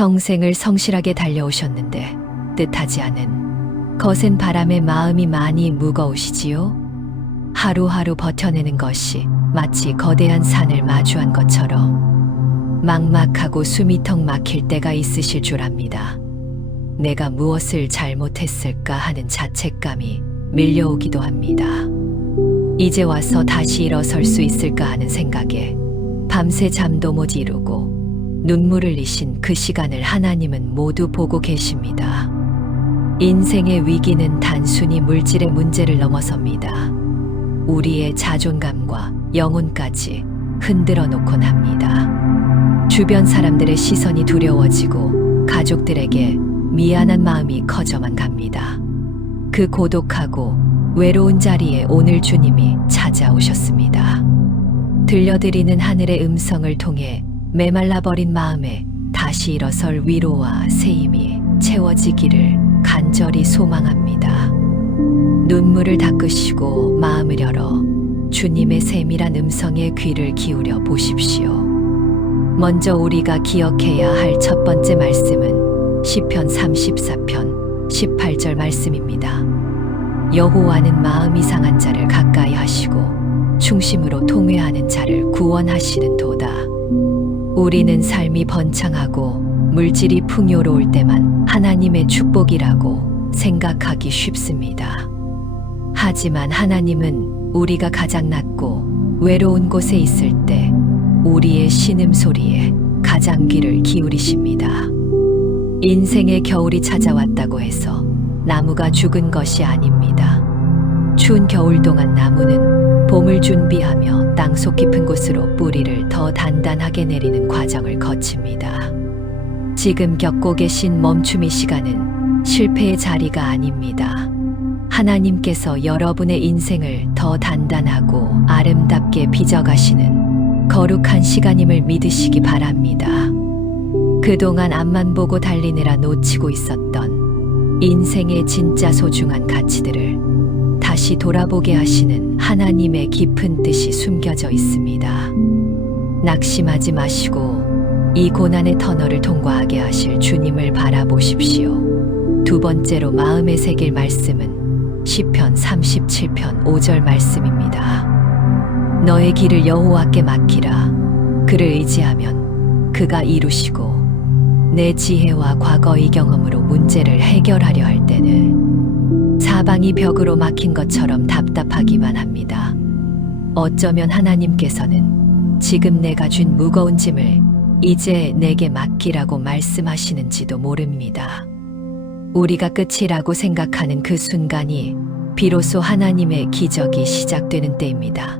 평생을 성실하게 달려오셨는데 뜻하지 않은 거센 바람에 마음이 많이 무거우시지요? 하루하루 버텨내는 것이 마치 거대한 산을 마주한 것처럼 막막하고 숨이 턱 막힐 때가 있으실 줄 압니다. 내가 무엇을 잘못했을까 하는 자책감이 밀려오기도 합니다. 이제 와서 다시 일어설 수 있을까 하는 생각에 밤새 잠도 못 이루고 눈물을 흘리신 그 시간을 하나님은 모두 보고 계십니다. 인생의 위기는 단순히 물질의 문제를 넘어섭니다. 우리의 자존감과 영혼까지 흔들어 놓곤 합니다. 주변 사람들의 시선이 두려워지고 가족들에게 미안한 마음이 커져만 갑니다. 그 고독하고 외로운 자리에 오늘 주님이 찾아오셨습니다. 들려드리는 하늘의 음성을 통해 메말라버린 마음에 다시 일어설 위로와 새 힘이 채워지기를 간절히 소망합니다. 눈물을 닦으시고 마음을 열어 주님의 세밀한 음성에 귀를 기울여 보십시오. 먼저 우리가 기억해야 할 첫 번째 말씀은 시편 34편 18절 말씀입니다. 여호와는 마음이 상한 자를 가까이 하시고 충심으로 통회하는 자를 구원하시는 도다. 우리는 삶이 번창하고 물질이 풍요로울 때만 하나님의 축복이라고 생각하기 쉽습니다. 하지만 하나님은 우리가 가장 낮고 외로운 곳에 있을 때 우리의 신음소리에 가장 귀를 기울이십니다. 인생의 겨울이 찾아왔다고 해서 나무가 죽은 것이 아닙니다. 추운 겨울 동안 나무는 봄을 준비하며 땅속 깊은 곳으로 뿌리를 더 단단하게 내리는 과정을 거칩니다. 지금 겪고 계신 멈춤의 시간은 실패의 자리가 아닙니다. 하나님께서 여러분의 인생을 더 단단하고 아름답게 빚어가시는 거룩한 시간임을 믿으시기 바랍니다. 그동안 앞만 보고 달리느라 놓치고 있었던 인생의 진짜 소중한 가치들을 다시 돌아보게 하시는 하나님의 깊은 뜻이 숨겨져 있습니다. 낙심하지 마시고 이 고난의 터널을 통과하게 하실 주님을 바라보십시오. 두 번째로 마음에 새길 말씀은 시편 37편 5절 말씀입니다. 너의 길을 여호와께 맡기라. 그를 의지하면 그가 이루시고 내 지혜와 과거의 경험으로 문제를 해결하려 할 때는 사방이 벽으로 막힌 것처럼 답답하기만 합니다. 어쩌면 하나님께서는 지금 내가 준 무거운 짐을 이제 내게 맡기라고 말씀하시는지도 모릅니다. 우리가 끝이라고 생각하는 그 순간이 비로소 하나님의 기적이 시작되는 때입니다.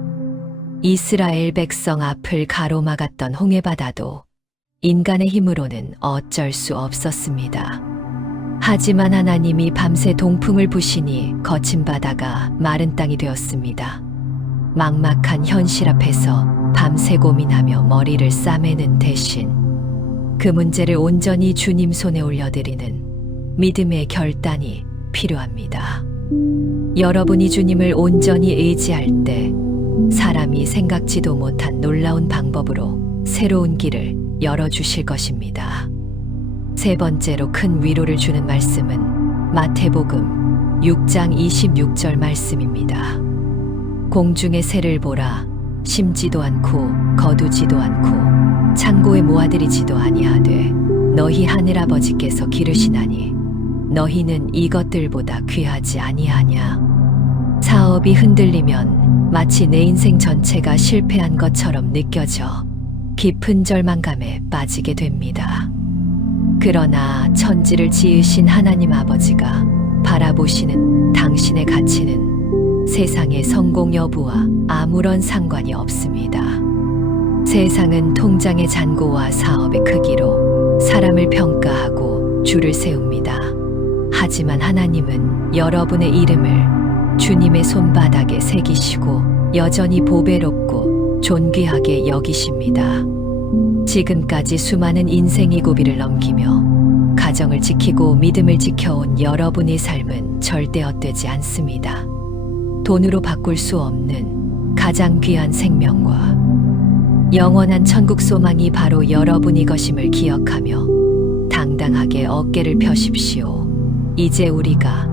이스라엘 백성 앞을 가로막았던 홍해바다도 인간의 힘으로는 어쩔 수 없었습니다. 하지만 하나님이 밤새 동풍을 부시니 거친 바다가 마른 땅이 되었습니다. 막막한 현실 앞에서 밤새 고민하며 머리를 싸매는 대신 그 문제를 온전히 주님 손에 올려드리는 믿음의 결단이 필요합니다. 여러분이 주님을 온전히 의지할 때 사람이 생각지도 못한 놀라운 방법으로 새로운 길을 열어주실 것입니다. 세 번째로 큰 위로를 주는 말씀은 마태복음 6장 26절 말씀입니다. 공중의 새를 보라. 심지도 않고 거두지도 않고 창고에 모아들이지도 아니하되 너희 하늘아버지께서 기르시나니 너희는 이것들보다 귀하지 아니하냐. 사업이 흔들리면 마치 내 인생 전체가 실패한 것처럼 느껴져 깊은 절망감에 빠지게 됩니다. 그러나 천지를 지으신 하나님 아버지가 바라보시는 당신의 가치는 세상의 성공 여부와 아무런 상관이 없습니다. 세상은 통장의 잔고와 사업의 크기로 사람을 평가하고 줄을 세웁니다. 하지만 하나님은 여러분의 이름을 주님의 손바닥에 새기시고 여전히 보배롭고 존귀하게 여기십니다. 지금까지 수많은 인생의 고비를 넘기며 가정을 지키고 믿음을 지켜온 여러분의 삶은 절대 헛되지 않습니다. 돈으로 바꿀 수 없는 가장 귀한 생명과 영원한 천국 소망이 바로 여러분이 것임을 기억하며 당당하게 어깨를 펴십시오. 이제 우리가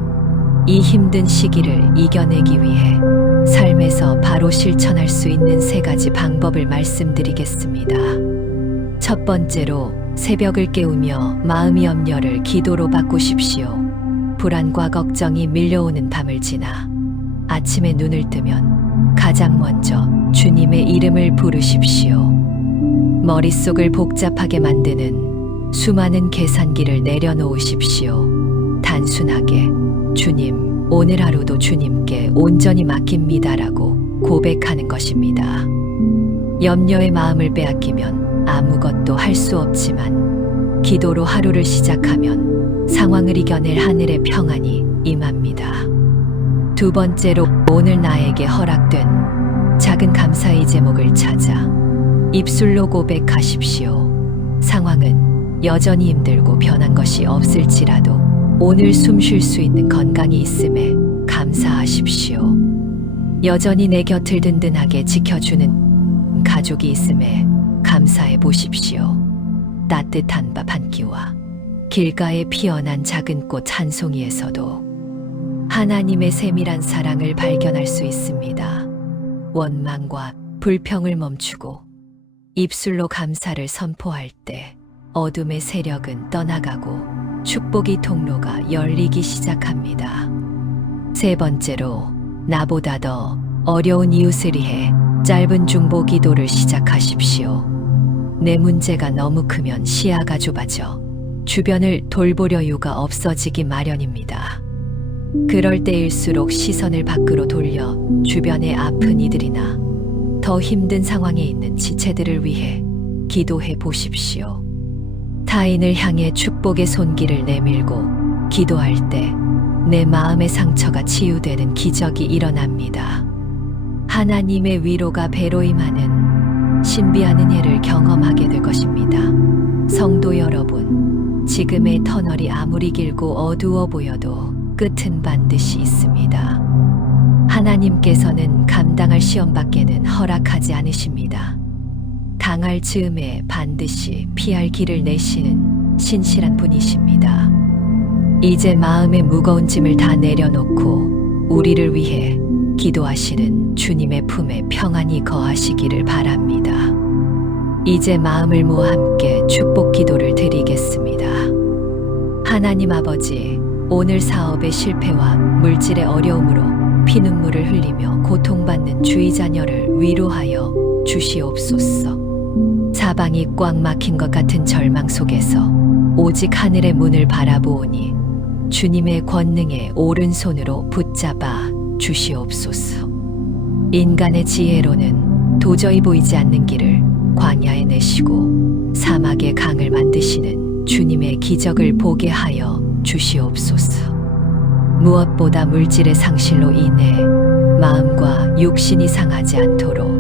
이 힘든 시기를 이겨내기 위해 삶에서 바로 실천할 수 있는 3가지 방법을 말씀드리겠습니다. 첫 번째로 새벽을 깨우며 마음의 염려를 기도로 바꾸십시오. 불안과 걱정이 밀려오는 밤을 지나 아침에 눈을 뜨면 가장 먼저 주님의 이름을 부르십시오. 머릿속을 복잡하게 만드는 수많은 계산기를 내려놓으십시오. 단순하게 주님, 오늘 하루도 주님께 온전히 맡깁니다라고 고백하는 것입니다. 염려의 마음을 빼앗기면 아무것도 할 수 없지만 기도로 하루를 시작하면 상황을 이겨낼 하늘의 평안이 임합니다. 두 번째로 오늘 나에게 허락된 작은 감사의 제목을 찾아 입술로 고백하십시오. 상황은 여전히 힘들고 변한 것이 없을지라도 오늘 숨 쉴 수 있는 건강이 있음에 감사하십시오. 여전히 내 곁을 든든하게 지켜주는 가족이 있음에 감사해 보십시오. 따뜻한 밥 한 끼와 길가에 피어난 작은 꽃 한 송이에서도 하나님의 세밀한 사랑을 발견할 수 있습니다. 원망과 불평을 멈추고 입술로 감사를 선포할 때 어둠의 세력은 떠나가고 축복의 통로가 열리기 시작합니다. 세 번째로 나보다 더 어려운 이웃을 위해 짧은 중보 기도를 시작하십시오. 내 문제가 너무 크면 시야가 좁아져 주변을 돌볼 여유가 없어지기 마련입니다. 그럴 때일수록 시선을 밖으로 돌려 주변의 아픈 이들이나 더 힘든 상황에 있는 지체들을 위해 기도해 보십시오. 타인을 향해 축복의 손길을 내밀고 기도할 때 내 마음의 상처가 치유되는 기적이 일어납니다. 하나님의 위로가 배로 임하는 신비한 은혜를 경험하게 될 것입니다. 성도 여러분, 지금의 터널이 아무리 길고 어두워 보여도 끝은 반드시 있습니다. 하나님께서는 감당할 시험밖에는 허락하지 않으십니다. 당할 즈음에 반드시 피할 길을 내시는 신실한 분이십니다. 이제 마음의 무거운 짐을 다 내려놓고 우리를 위해 기도하시는 주님의 품에 평안히 거하시기를 바랍니다. 이제 마음을 모아 함께 축복 기도를 드리겠습니다. 하나님 아버지, 오늘 사업의 실패와 물질의 어려움으로 피눈물을 흘리며 고통받는 주의 자녀를 위로하여 주시옵소서. 사방이 꽉 막힌 것 같은 절망 속에서 오직 하늘의 문을 바라보오니 주님의 권능의 오른손으로 붙잡아 주시옵소서. 인간의 지혜로는 도저히 보이지 않는 길을 광야에 내시고 사막의 강을 만드시는 주님의 기적을 보게 하여 주시옵소서. 무엇보다 물질의 상실로 인해 마음과 육신이 상하지 않도록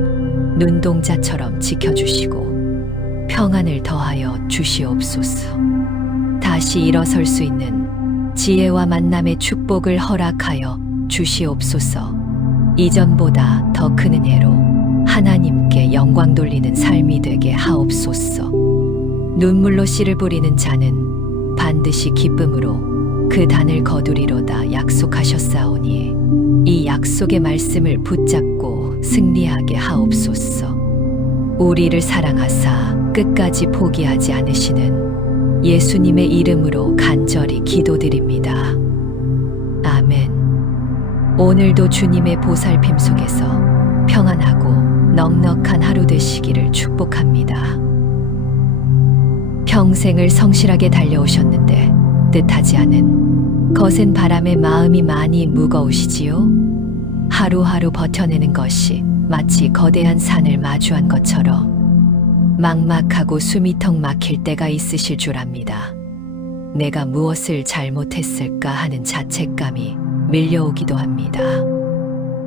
눈동자처럼 지켜주시고 평안을 더하여 주시옵소서. 다시 일어설 수 있는 지혜와 만남의 축복을 허락하여 주시옵소서. 이전보다 더 큰 은혜로 하나님께 영광 돌리는 삶이 되게 하옵소서. 눈물로 씨를 뿌리는 자는 반드시 기쁨으로 그 단을 거두리로다 약속하셨사오니 이 약속의 말씀을 붙잡고 승리하게 하옵소서. 우리를 사랑하사 끝까지 포기하지 않으시는 예수님의 이름으로 간절히 기도드립니다. 아멘. 오늘도 주님의 보살핌 속에서 평안하고 넉넉한 하루 되시기를 축복합니다. 평생을 성실하게 달려오셨는데 뜻하지 않은 거센 바람에 마음이 많이 무거우시지요? 하루하루 버텨내는 것이 마치 거대한 산을 마주한 것처럼 막막하고 숨이 턱 막힐 때가 있으실 줄 압니다. 내가 무엇을 잘못했을까 하는 자책감이 밀려오기도 합니다.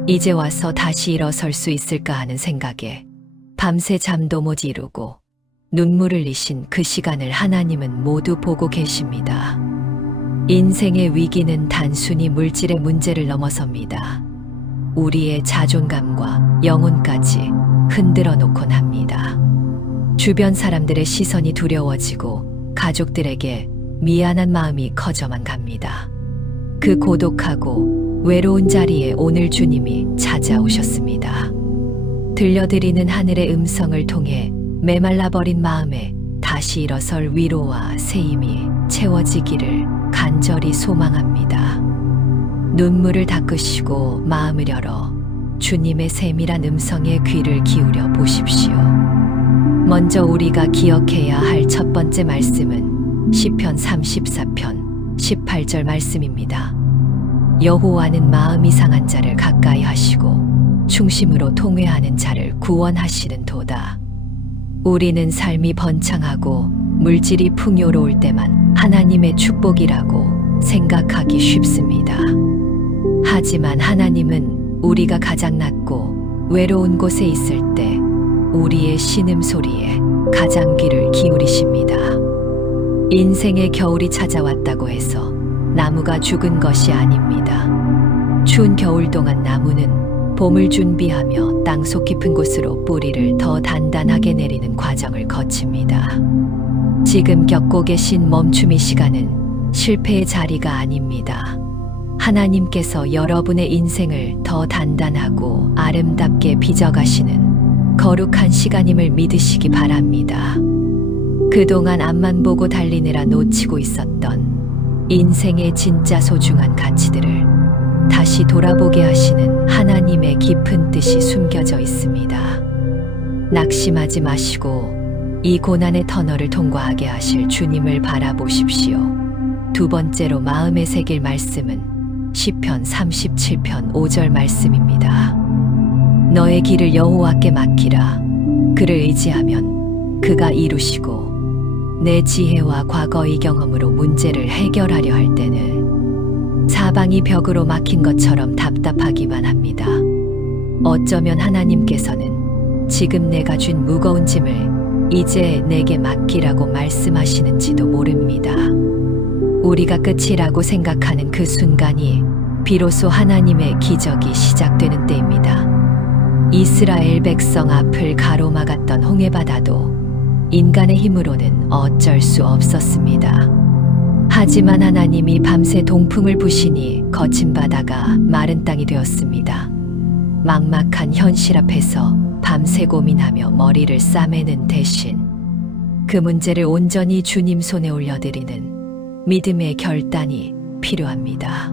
이제 와서 다시 일어설 수 있을까 하는 생각에 밤새 잠도 못 이루고 눈물을 흘리신 그 시간을 하나님은 모두 보고 계십니다. 인생의 위기는 단순히 물질의 문제를 넘어섭니다. 우리의 자존감과 영혼까지 흔들어 놓곤 합니다. 주변 사람들의 시선이 두려워지고 가족들에게 미안한 마음이 커져만 갑니다. 그 고독하고 외로운 자리에 오늘 주님이 찾아오셨습니다. 들려드리는 하늘의 음성을 통해 메말라버린 마음에 다시 일어설 위로와 새 힘이 채워지기를 간절히 소망합니다. 눈물을 닦으시고 마음을 열어 주님의 세밀한 음성에 귀를 기울여 보십시오. 먼저 우리가 기억해야 할 첫 번째 말씀은 시편 34편 18절 말씀입니다. 여호와는 마음이 상한 자를 가까이 하시고 충심으로 통회하는 자를 구원하시는 도다. 우리는 삶이 번창하고 물질이 풍요로울 때만 하나님의 축복이라고 생각하기 쉽습니다. 하지만 하나님은 우리가 가장 낮고 외로운 곳에 있을 때 우리의 신음소리에 가장 귀를 기울이십니다. 인생의 겨울이 찾아왔다고 해서 나무가 죽은 것이 아닙니다. 추운 겨울 동안 나무는 봄을 준비하며 땅속 깊은 곳으로 뿌리를 더 단단하게 내리는 과정을 거칩니다. 지금 겪고 계신 멈춤의 시간은 실패의 자리가 아닙니다. 하나님께서 여러분의 인생을 더 단단하고 아름답게 빚어가시는 거룩한 시간임을 믿으시기 바랍니다. 그동안 앞만 보고 달리느라 놓치고 있었던 인생의 진짜 소중한 가치들을 다시 돌아보게 하시는 하나님의 깊은 뜻이 숨겨져 있습니다. 낙심하지 마시고 이 고난의 터널을 통과하게 하실 주님을 바라보십시오. 두 번째로 마음에 새길 말씀은 시편 37편 5절 말씀입니다. 너의 길을 여호와께 맡기라. 그를 의지하면 그가 이루시고 내 지혜와 과거의 경험으로 문제를 해결하려 할 때는 사방이 벽으로 막힌 것처럼 답답하기만 합니다. 어쩌면 하나님께서는 지금 내가 쥔 무거운 짐을 이제 내게 맡기라고 말씀하시는지도 모릅니다. 우리가 끝이라고 생각하는 그 순간이 비로소 하나님의 기적이 시작되는 때입니다. 이스라엘 백성 앞을 가로막았던 홍해바다도 인간의 힘으로는 어쩔 수 없었습니다. 하지만 하나님이 밤새 동풍을 부시니 거친 바다가 마른 땅이 되었습니다. 막막한 현실 앞에서 밤새 고민하며 머리를 싸매는 대신 그 문제를 온전히 주님 손에 올려드리는 믿음의 결단이 필요합니다.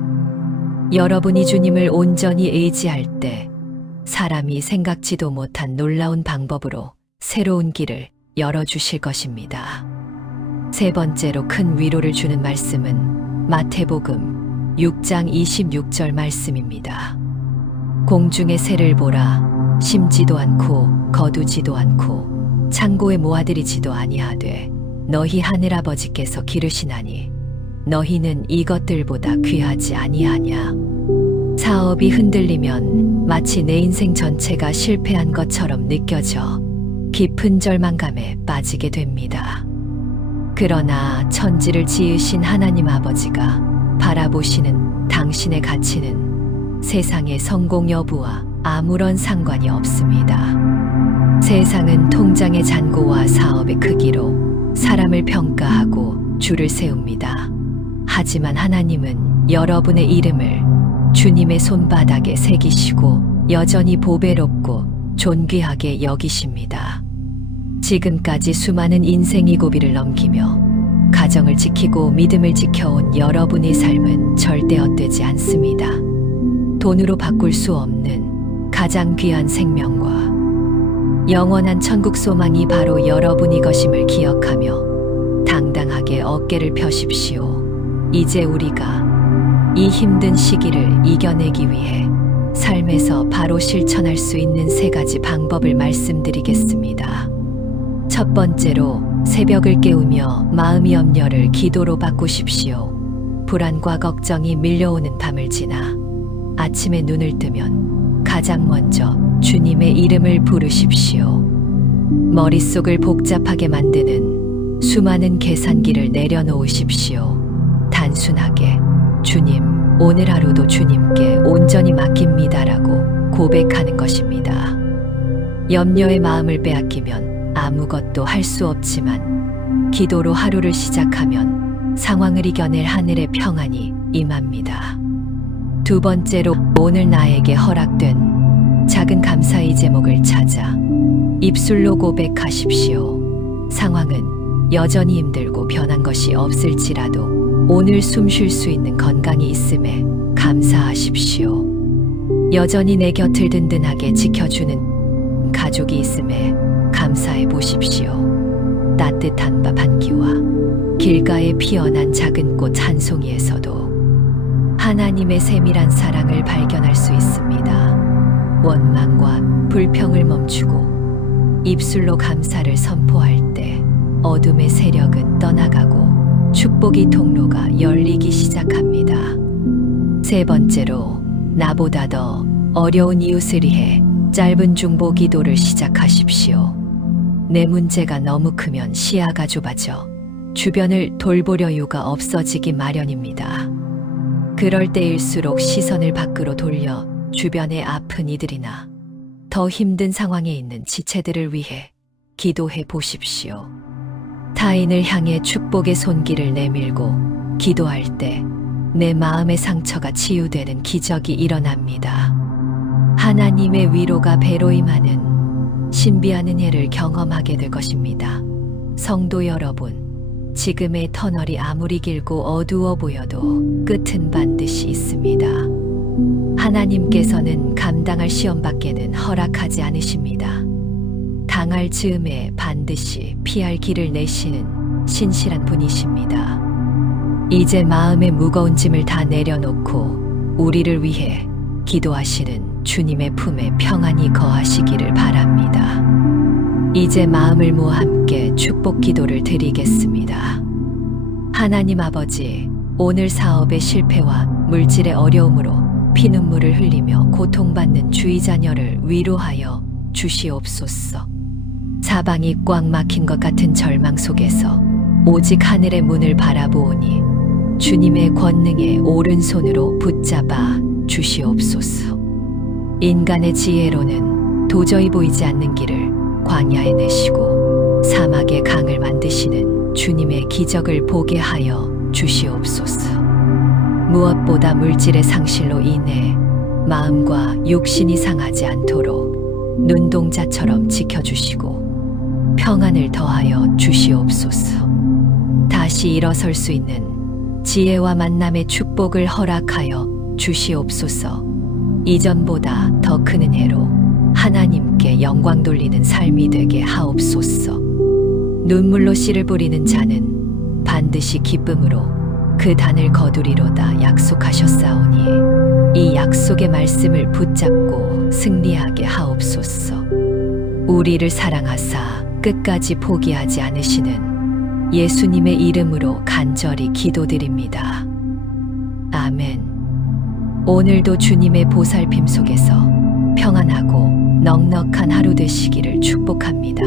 여러분이 주님을 온전히 의지할 때 사람이 생각지도 못한 놀라운 방법으로 새로운 길을 열어주실 것입니다. 세 번째로 큰 위로를 주는 말씀은 마태복음 6장 26절 말씀입니다. 공중의 새를 보라. 심지도 않고 거두지도 않고 창고에 모아들이지도 아니하되 너희 하늘아버지께서 기르시나니 너희는 이것들보다 귀하지 아니하냐. 사업이 흔들리면 마치 내 인생 전체가 실패한 것처럼 느껴져 깊은 절망감에 빠지게 됩니다. 그러나 천지를 지으신 하나님 아버지가 바라보시는 당신의 가치는 세상의 성공 여부와 아무런 상관이 없습니다. 세상은 통장의 잔고와 사업의 크기로 사람을 평가하고 줄을 세웁니다. 하지만 하나님은 여러분의 이름을 주님의 손바닥에 새기시고 여전히 보배롭고 존귀하게 여기십니다. 지금까지 수많은 인생의 고비를 넘기며 가정을 지키고 믿음을 지켜온 여러분의 삶은 절대 헛되지 않습니다. 돈으로 바꿀 수 없는 가장 귀한 생명과 영원한 천국 소망이 바로 여러분이 것임을 기억하며 당당하게 어깨를 펴십시오. 이제 우리가 이 힘든 시기를 이겨내기 위해 삶에서 바로 실천할 수 있는 세 가지 방법을 말씀드리겠습니다. 첫 번째로 새벽을 깨우며 마음의 염려를 기도로 바꾸십시오. 불안과 걱정이 밀려오는 밤을 지나 아침에 눈을 뜨면 가장 먼저 주님의 이름을 부르십시오. 머릿속을 복잡하게 만드는 수많은 계산기를 내려놓으십시오. 단순하게 주님, 오늘 하루도 주님께 온전히 맡깁니다라고 고백하는 것입니다. 염려의 마음을 빼앗기면 아무것도 할 수 없지만 기도로 하루를 시작하면 상황을 이겨낼 하늘의 평안이 임합니다. 두 번째로, 오늘 나에게 허락된 작은 감사의 제목을 찾아 입술로 고백하십시오. 상황은 여전히 힘들고 변한 것이 없을지라도 오늘 숨 쉴 수 있는 건강이 있음에 감사하십시오. 여전히 내 곁을 든든하게 지켜주는 가족이 있음에 감사해 보십시오. 따뜻한 밥 한 끼와 길가에 피어난 작은 꽃 한 송이에서도 하나님의 세밀한 사랑을 발견할 수 있습니다. 원망과 불평을 멈추고 입술로 감사를 선포할 때 어둠의 세력은 떠나가고 축복의 통로가 열리기 시작합니다. 세 번째로, 나보다 더 어려운 이웃을 위해 짧은 중보 기도를 시작하십시오. 내 문제가 너무 크면 시야가 좁아져 주변을 돌볼 여유가 없어지기 마련입니다. 그럴 때일수록 시선을 밖으로 돌려 주변의 아픈 이들이나 더 힘든 상황에 있는 지체들을 위해 기도해 보십시오. 타인을 향해 축복의 손길을 내밀고 기도할 때 내 마음의 상처가 치유되는 기적이 일어납니다. 하나님의 위로가 배로 임하는 신비한 은혜를 경험하게 될 것입니다. 성도 여러분, 지금의 터널이 아무리 길고 어두워 보여도 끝은 반드시 있습니다. 하나님께서는 감당할 시험밖에는 허락하지 않으십니다. 당할 즈음에 반드시 피할 길을 내시는 신실한 분이십니다. 이제 마음의 무거운 짐을 다 내려놓고 우리를 위해 기도하시는 주님의 품에 평안히 거하시기를 바랍니다. 이제 마음을 모아 함께 축복 기도를 드리겠습니다. 하나님 아버지, 오늘 사업의 실패와 물질의 어려움으로 피눈물을 흘리며 고통받는 주의 자녀를 위로하여 주시옵소서. 사방이 꽉 막힌 것 같은 절망 속에서 오직 하늘의 문을 바라보오니 주님의 권능의 오른손으로 붙잡아 주시옵소서. 인간의 지혜로는 도저히 보이지 않는 길을 광야에 내시고 사막의 강을 만드시는 주님의 기적을 보게 하여 주시옵소서. 무엇보다 물질의 상실로 인해 마음과 육신이 상하지 않도록 눈동자처럼 지켜주시고 평안을 더하여 주시옵소서. 다시 일어설 수 있는 지혜와 만남의 축복을 허락하여 주시옵소서. 이전보다 더 큰 은혜로 하나님께 영광 돌리는 삶이 되게 하옵소서. 눈물로 씨를 뿌리는 자는 반드시 기쁨으로 그 단을 거두리로다 약속하셨사오니 이 약속의 말씀을 붙잡고 승리하게 하옵소서. 우리를 사랑하사 끝까지 포기하지 않으시는 예수님의 이름으로 간절히 기도드립니다. 아멘. 오늘도 주님의 보살핌 속에서 평안하고 넉넉한 하루 되시기를 축복합니다.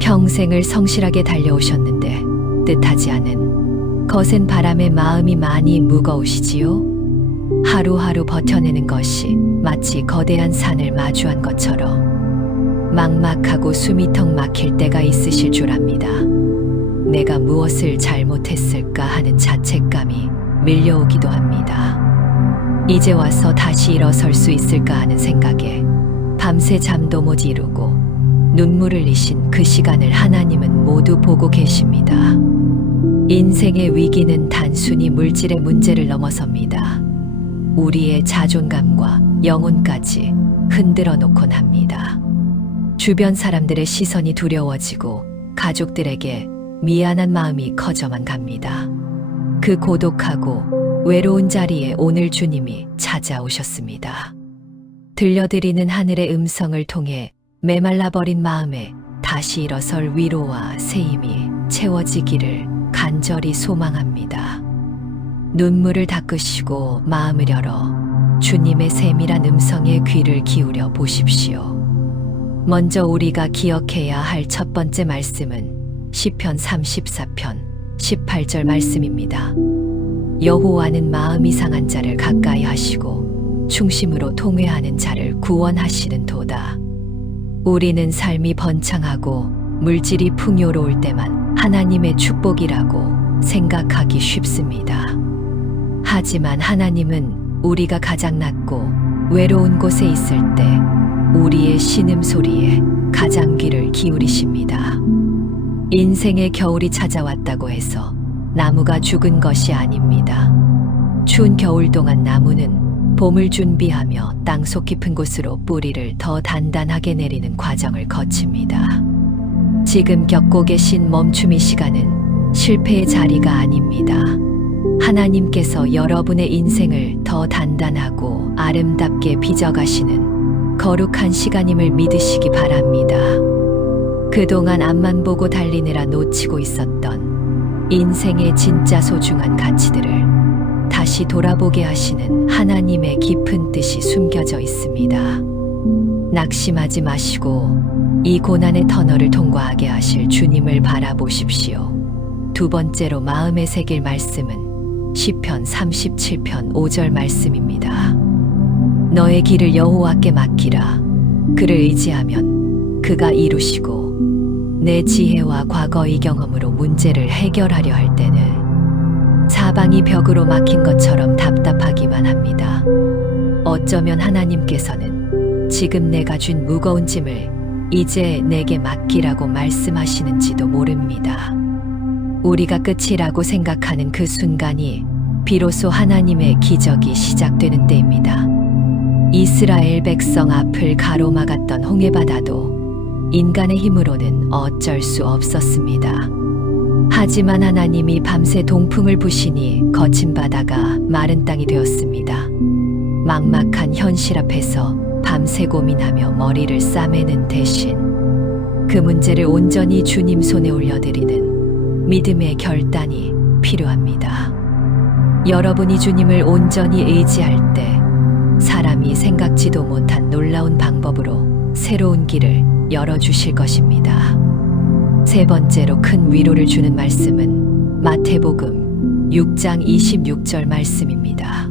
평생을 성실하게 달려오셨는데 뜻하지 않은 거센 바람에 마음이 많이 무거우시지요? 하루하루 버텨내는 것이 마치 거대한 산을 마주한 것처럼 막막하고 숨이 턱 막힐 때가 있으실 줄 압니다. 내가 무엇을 잘못했을까 하는 자책감이 밀려오기도 합니다. 이제 와서 다시 일어설 수 있을까 하는 생각에 밤새 잠도 못 이루고 눈물을 흘리신 그 시간을 하나님은 모두 보고 계십니다. 인생의 위기는 단순히 물질의 문제를 넘어섭니다. 우리의 자존감과 영혼까지 흔들어 놓곤 합니다. 주변 사람들의 시선이 두려워지고 가족들에게 미안한 마음이 커져만 갑니다. 그 고독하고 외로운 자리에 오늘 주님이 찾아오셨습니다. 들려드리는 하늘의 음성을 통해 메말라버린 마음에 다시 일어설 위로와 새 힘이 채워지기를 간절히 소망합니다. 눈물을 닦으시고 마음을 열어 주님의 세밀한 음성에 귀를 기울여 보십시오. 먼저 우리가 기억해야 할 첫 번째 말씀은 시편 34편 18절 말씀입니다. 여호와는 마음이 상한 자를 가까이 하시고 충심으로 통회하는 자를 구원하시는 도다. 우리는 삶이 번창하고 물질이 풍요로울 때만 하나님의 축복이라고 생각하기 쉽습니다. 하지만 하나님은 우리가 가장 낮고 외로운 곳에 있을 때 우리의 신음소리에 가장 귀를 기울이십니다. 인생의 겨울이 찾아왔다고 해서 나무가 죽은 것이 아닙니다. 추운 겨울 동안 나무는 봄을 준비하며 땅속 깊은 곳으로 뿌리를 더 단단하게 내리는 과정을 거칩니다. 지금 겪고 계신 멈춤의 시간은 실패의 자리가 아닙니다. 하나님께서 여러분의 인생을 더 단단하고 아름답게 빚어가시는 거룩한 시간임을 믿으시기 바랍니다. 그동안 앞만 보고 달리느라 놓치고 있었던 인생의 진짜 소중한 가치들을 다시 돌아보게 하시는 하나님의 깊은 뜻이 숨겨져 있습니다. 낙심하지 마시고 이 고난의 터널을 통과하게 하실 주님을 바라보십시오. 두 번째로 마음에 새길 말씀은 시편 37편 5절 말씀입니다. 너의 길을 여호와께 맡기라. 그를 의지하면 그가 이루시고 내 지혜와 과거의 경험으로 문제를 해결하려 할 때는 사방이 벽으로 막힌 것처럼 답답하기만 합니다. 어쩌면 하나님께서는 지금 내가 준 무거운 짐을 이제 내게 맡기라고 말씀하시는지도 모릅니다. 우리가 끝이라고 생각하는 그 순간이 비로소 하나님의 기적이 시작되는 때입니다. 이스라엘 백성 앞을 가로막았던 홍해바다도 인간의 힘으로는 어쩔 수 없었습니다. 하지만 하나님이 밤새 동풍을 부시니 거친 바다가 마른 땅이 되었습니다. 막막한 현실 앞에서 밤새 고민하며 머리를 싸매는 대신 그 문제를 온전히 주님 손에 올려드리는 믿음의 결단이 필요합니다. 여러분이 주님을 온전히 의지할 때 사람이 생각지도 못한 놀라운 방법으로 새로운 길을 열어주실 것입니다. 세 번째로 큰 위로를 주는 말씀은 마태복음 6장 26절 말씀입니다.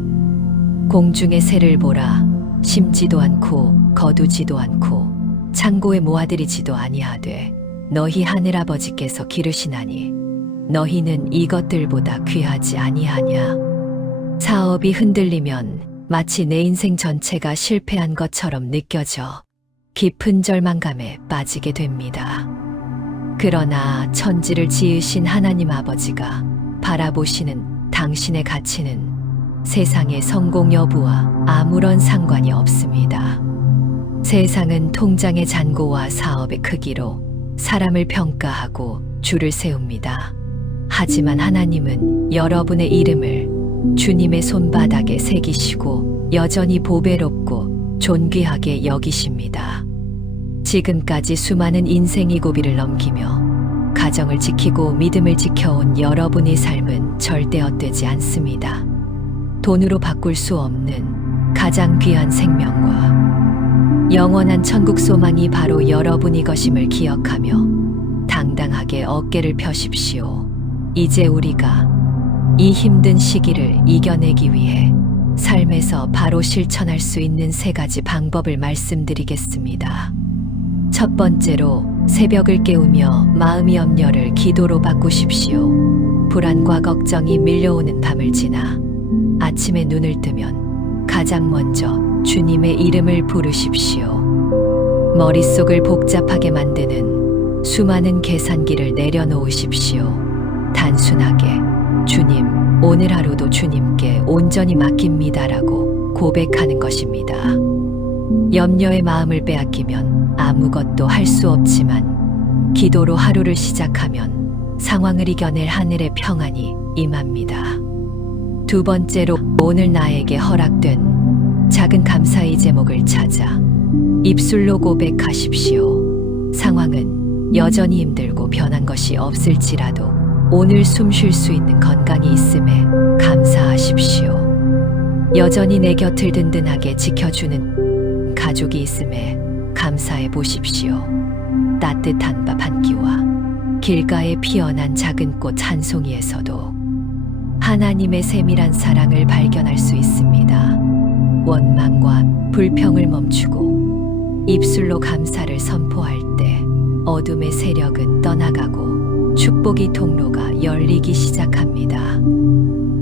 공중의 새를 보라. 심지도 않고 거두지도 않고 창고에 모아들이지도 아니하되 너희 하늘아버지께서 기르시나니 너희는 이것들보다 귀하지 아니하냐. 사업이 흔들리면 마치 내 인생 전체가 실패한 것처럼 느껴져 깊은 절망감에 빠지게 됩니다. 그러나 천지를 지으신 하나님 아버지가 바라보시는 당신의 가치는 세상의 성공 여부와 아무런 상관이 없습니다. 세상은 통장의 잔고와 사업의 크기로 사람을 평가하고 줄을 세웁니다. 하지만 하나님은 여러분의 이름을 주님의 손바닥에 새기시고 여전히 보배롭고 존귀하게 여기십니다. 지금까지 수많은 인생의 고비를 넘기며 가정을 지키고 믿음을 지켜온 여러분의 삶은 절대 헛되지 않습니다. 돈으로 바꿀 수 없는 가장 귀한 생명과 영원한 천국 소망이 바로 여러분이 것임을 기억하며 당당하게 어깨를 펴십시오. 이제 우리가 이 힘든 시기를 이겨내기 위해 삶에서 바로 실천할 수 있는 세 가지 방법을 말씀드리겠습니다. 첫 번째로 새벽을 깨우며 마음의 염려를 기도로 바꾸십시오. 불안과 걱정이 밀려오는 밤을 지나 아침에 눈을 뜨면 가장 먼저 주님의 이름을 부르십시오. 머릿속을 복잡하게 만드는 수많은 계산기를 내려놓으십시오. 단순하게 주님, 오늘 하루도 주님께 온전히 맡깁니다라고 고백하는 것입니다. 염려의 마음을 빼앗기면 아무것도 할 수 없지만 기도로 하루를 시작하면 상황을 이겨낼 하늘의 평안이 임합니다. 두 번째로 오늘 나에게 허락된 작은 감사의 제목을 찾아 입술로 고백하십시오. 상황은 여전히 힘들고 변한 것이 없을지라도 오늘 숨 쉴 수 있는 건강이 있음에 감사하십시오. 여전히 내 곁을 든든하게 지켜주는 가족이 있음에 감사해 보십시오. 따뜻한 밥 한 끼와 길가에 피어난 작은 꽃 한 송이에서도 하나님의 세밀한 사랑을 발견할 수 있습니다. 원망과 불평을 멈추고 입술로 감사를 선포할 때 어둠의 세력은 떠나가고 축복의 통로가 열리기 시작합니다.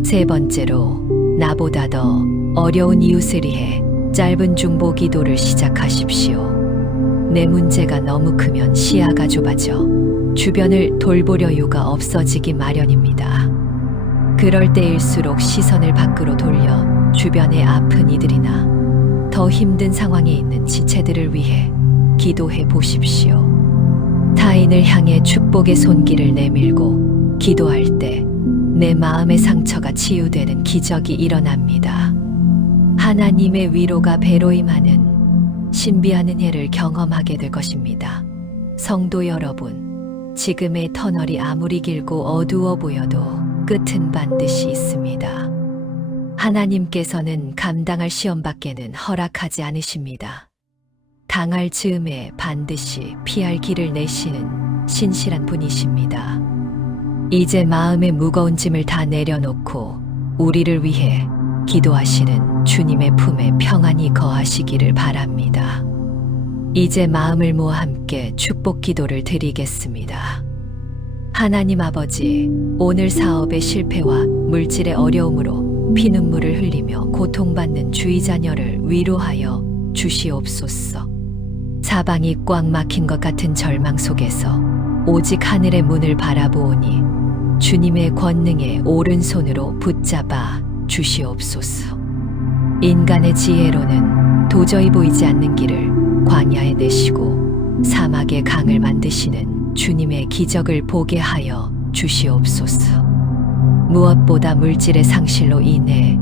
세 번째로, 나보다 더 어려운 이웃을 위해 짧은 중보 기도를 시작하십시오. 내 문제가 너무 크면 시야가 좁아져 주변을 돌볼 여유가 없어지기 마련입니다. 그럴 때일수록 시선을 밖으로 돌려 주변의 아픈 이들이나 더 힘든 상황에 있는 지체들을 위해 기도해 보십시오. 타인을 향해 축복의 손길을 내밀고 기도할 때 내 마음의 상처가 치유되는 기적이 일어납니다. 하나님의 위로가 배로 임하는 신비한 은혜를 경험하게 될 것입니다. 성도 여러분, 지금의 터널이 아무리 길고 어두워 보여도 끝은 반드시 있습니다. 하나님께서는 감당할 시험 밖에는 허락하지 않으십니다. 당할 즈음에 반드시 피할 길을 내시는 신실한 분이십니다. 이제 마음의 무거운 짐을 다 내려놓고 우리를 위해 기도하시는 주님의 품에 평안히 거하시기를 바랍니다. 이제 마음을 모아 함께 축복 기도를 드리겠습니다. 하나님 아버지, 오늘 사업의 실패와 물질의 어려움으로 피눈물을 흘리며 고통받는 주의 자녀를 위로하여 주시옵소서. 사방이 꽉 막힌 것 같은 절망 속에서 오직 하늘의 문을 바라보오니 주님의 권능의 오른손으로 붙잡아 주시옵소서. 인간의 지혜로는 도저히 보이지 않는 길을 광야에 내시고 사막의 강을 만드시는 주님의 기적을 보게 하여 주시옵소서. 무엇보다 물질의 상실로 인해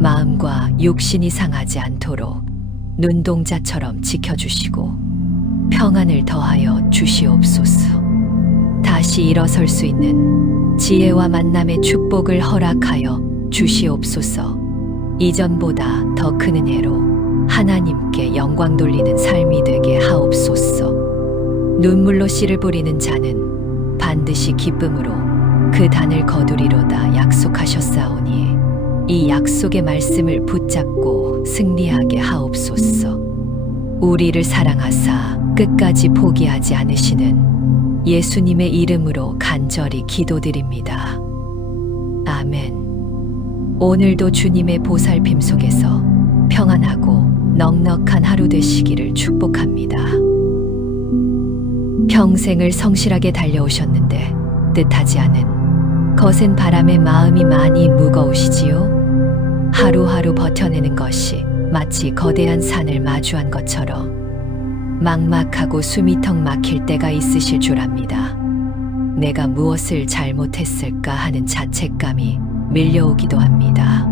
마음과 육신이 상하지 않도록 눈동자처럼 지켜주시고 평안을 더하여 주시옵소서. 다시 일어설 수 있는 지혜와 만남의 축복을 허락하여 주시옵소서. 이전보다 더 큰 은혜로 하나님께 영광 돌리는 삶이 되게 하옵소서. 눈물로 씨를 뿌리는 자는 반드시 기쁨으로 그 단을 거두리로다 약속하셨사오니 이 약속의 말씀을 붙잡고 승리하게 하옵소서. 우리를 사랑하사 끝까지 포기하지 않으시는 예수님의 이름으로 간절히 기도드립니다. 아멘. 오늘도 주님의 보살핌 속에서 평안하고 넉넉한 하루 되시기를 축복합니다. 평생을 성실하게 달려오셨는데 뜻하지 않은 거센 바람에 마음이 많이 무거우시지요? 하루하루 버텨내는 것이 마치 거대한 산을 마주한 것처럼 막막하고 숨이 턱 막힐 때가 있으실 줄 압니다. 내가 무엇을 잘못했을까 하는 자책감이 밀려오기도 합니다.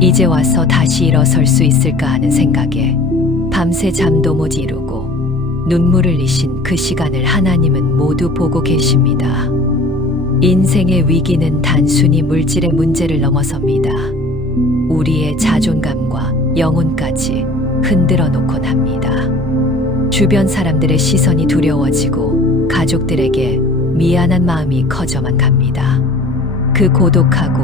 이제 와서 다시 일어설 수 있을까 하는 생각에 밤새 잠도 못 이루고 눈물을 흘리신 그 시간을 하나님은 모두 보고 계십니다. 인생의 위기는 단순히 물질의 문제를 넘어섭니다. 우리의 자존감과 영혼까지 흔들어 놓곤 합니다. 주변 사람들의 시선이 두려워지고 가족들에게 미안한 마음이 커져만 갑니다. 그 고독하고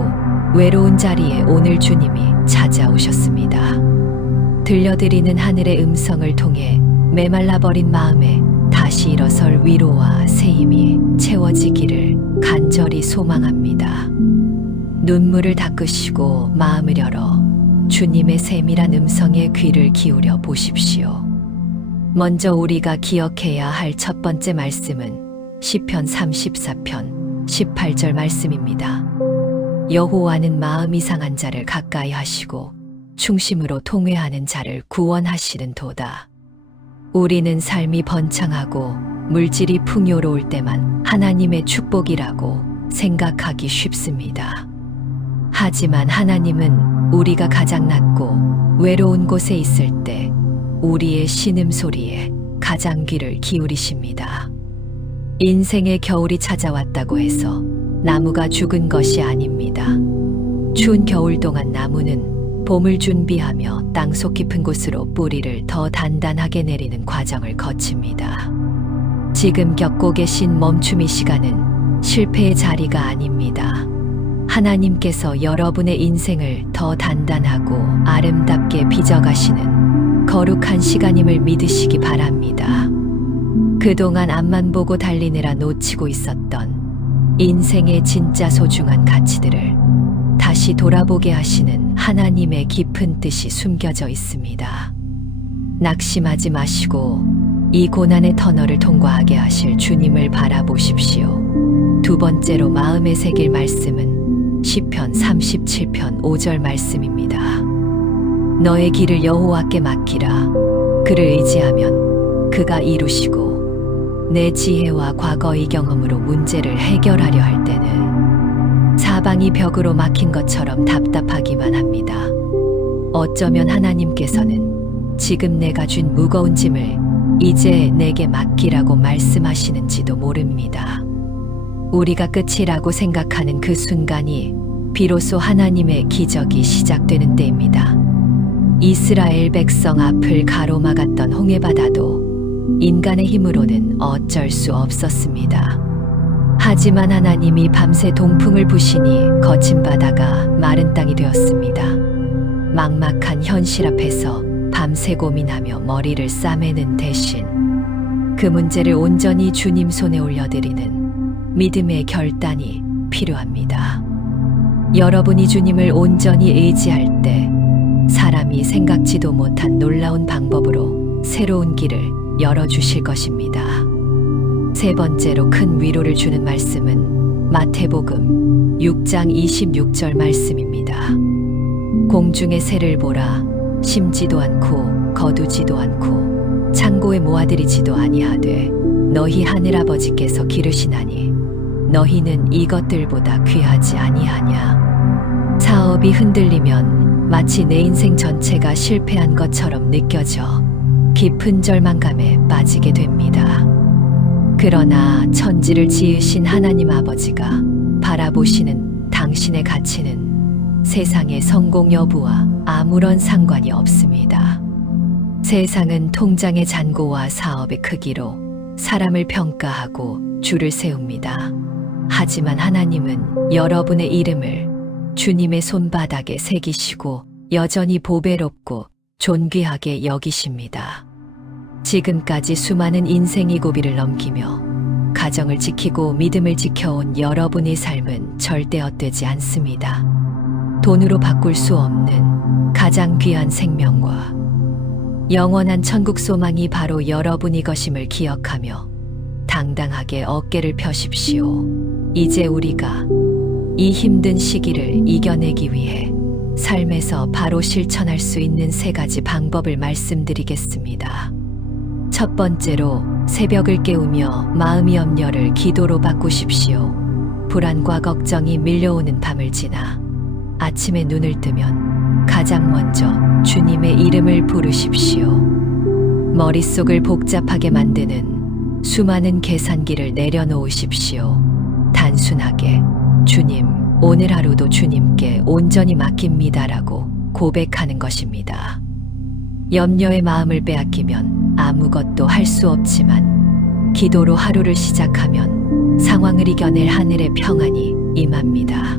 외로운 자리에 오늘 주님이 찾아오셨습니다. 들려드리는 하늘의 음성을 통해 메말라버린 마음에 다시 일어설 위로와 새 힘이 채워지기를 간절히 소망합니다. 눈물을 닦으시고 마음을 열어 주님의 세밀한 음성에 귀를 기울여 보십시오. 먼저 우리가 기억해야 할 첫 번째 말씀은 시편 34편 18절 말씀입니다. 여호와는 마음이 상한 자를 가까이 하시고 충심으로 통회하는 자를 구원하시는 도다. 우리는 삶이 번창하고 물질이 풍요로울 때만 하나님의 축복이라고 생각하기 쉽습니다. 하지만 하나님은 우리가 가장 낮고 외로운 곳에 있을 때 우리의 신음소리에 가장 귀를 기울이십니다. 인생의 겨울이 찾아왔다고 해서 나무가 죽은 것이 아닙니다. 추운 겨울 동안 나무는 봄을 준비하며 땅속 깊은 곳으로 뿌리를 더 단단하게 내리는 과정을 거칩니다. 지금 겪고 계신 멈춤의 시간은 실패의 자리가 아닙니다. 하나님께서 여러분의 인생을 더 단단하고 아름답게 빚어가시는 거룩한 시간임을 믿으시기 바랍니다. 그동안 앞만 보고 달리느라 놓치고 있었던 인생의 진짜 소중한 가치들을 다시 돌아보게 하시는 하나님의 깊은 뜻이 숨겨져 있습니다. 낙심하지 마시고 이 고난의 터널을 통과하게 하실 주님을 바라보십시오. 두 번째로 마음에 새길 말씀은 시편 37편 5절 말씀입니다. 너의 길을 여호와께 맡기라. 그를 의지하면 그가 이루시고 내 지혜와 과거의 경험으로 문제를 해결하려 할 때는 사방이 벽으로 막힌 것처럼 답답하기만 합니다. 어쩌면 하나님께서는 지금 내가 준 무거운 짐을 이제 내게 맡기라고 말씀하시는지도 모릅니다. 우리가 끝이라고 생각하는 그 순간이 비로소 하나님의 기적이 시작되는 때입니다. 이스라엘 백성 앞을 가로막았던 홍해바다도 인간의 힘으로는 어쩔 수 없었습니다. 하지만 하나님이 밤새 동풍을 부시니 거친 바다가 마른 땅이 되었습니다. 막막한 현실 앞에서 밤새 고민하며 머리를 싸매는 대신 그 문제를 온전히 주님 손에 올려드리는 믿음의 결단이 필요합니다. 여러분이 주님을 온전히 의지할 때 사람이 생각지도 못한 놀라운 방법으로 새로운 길을 열어주실 것입니다. 세 번째로 큰 위로를 주는 말씀은 마태복음 6장 26절 말씀입니다. 공중의 새를 보라. 심지도 않고 거두지도 않고 창고에 모아들이지도 아니하되 너희 하늘아버지께서 기르시나니 너희는 이것들보다 귀하지 아니하냐. 사업이 흔들리면 마치 내 인생 전체가 실패한 것처럼 느껴져 깊은 절망감에 빠지게 됩니다. 그러나 천지를 지으신 하나님 아버지가 바라보시는 당신의 가치는 세상의 성공 여부와 아무런 상관이 없습니다. 세상은 통장의 잔고와 사업의 크기로 사람을 평가하고 줄을 세웁니다. 하지만 하나님은 여러분의 이름을 주님의 손바닥에 새기시고 여전히 보배롭고 존귀하게 여기십니다. 지금까지 수많은 인생의 고비를 넘기며 가정을 지키고 믿음을 지켜온 여러분의 삶은 절대 헛되지 않습니다. 돈으로 바꿀 수 없는 가장 귀한 생명과 영원한 천국 소망이 바로 여러분이 것임을 기억하며 당당하게 어깨를 펴십시오. 이제 우리가 이 힘든 시기를 이겨내기 위해 삶에서 바로 실천할 수 있는 세 가지 방법을 말씀드리겠습니다. 첫 번째로 새벽을 깨우며 마음의 염려를 기도로 바꾸십시오. 불안과 걱정이 밀려오는 밤을 지나 아침에 눈을 뜨면 가장 먼저 주님의 이름을 부르십시오. 머릿속을 복잡하게 만드는 수많은 계산기를 내려놓으십시오. 단순하게 주님, 오늘 하루도 주님께 온전히 맡깁니다라고 고백하는 것입니다. 염려의 마음을 빼앗기면 아무것도 할 수 없지만 기도로 하루를 시작하면 상황을 이겨낼 하늘의 평안이 임합니다.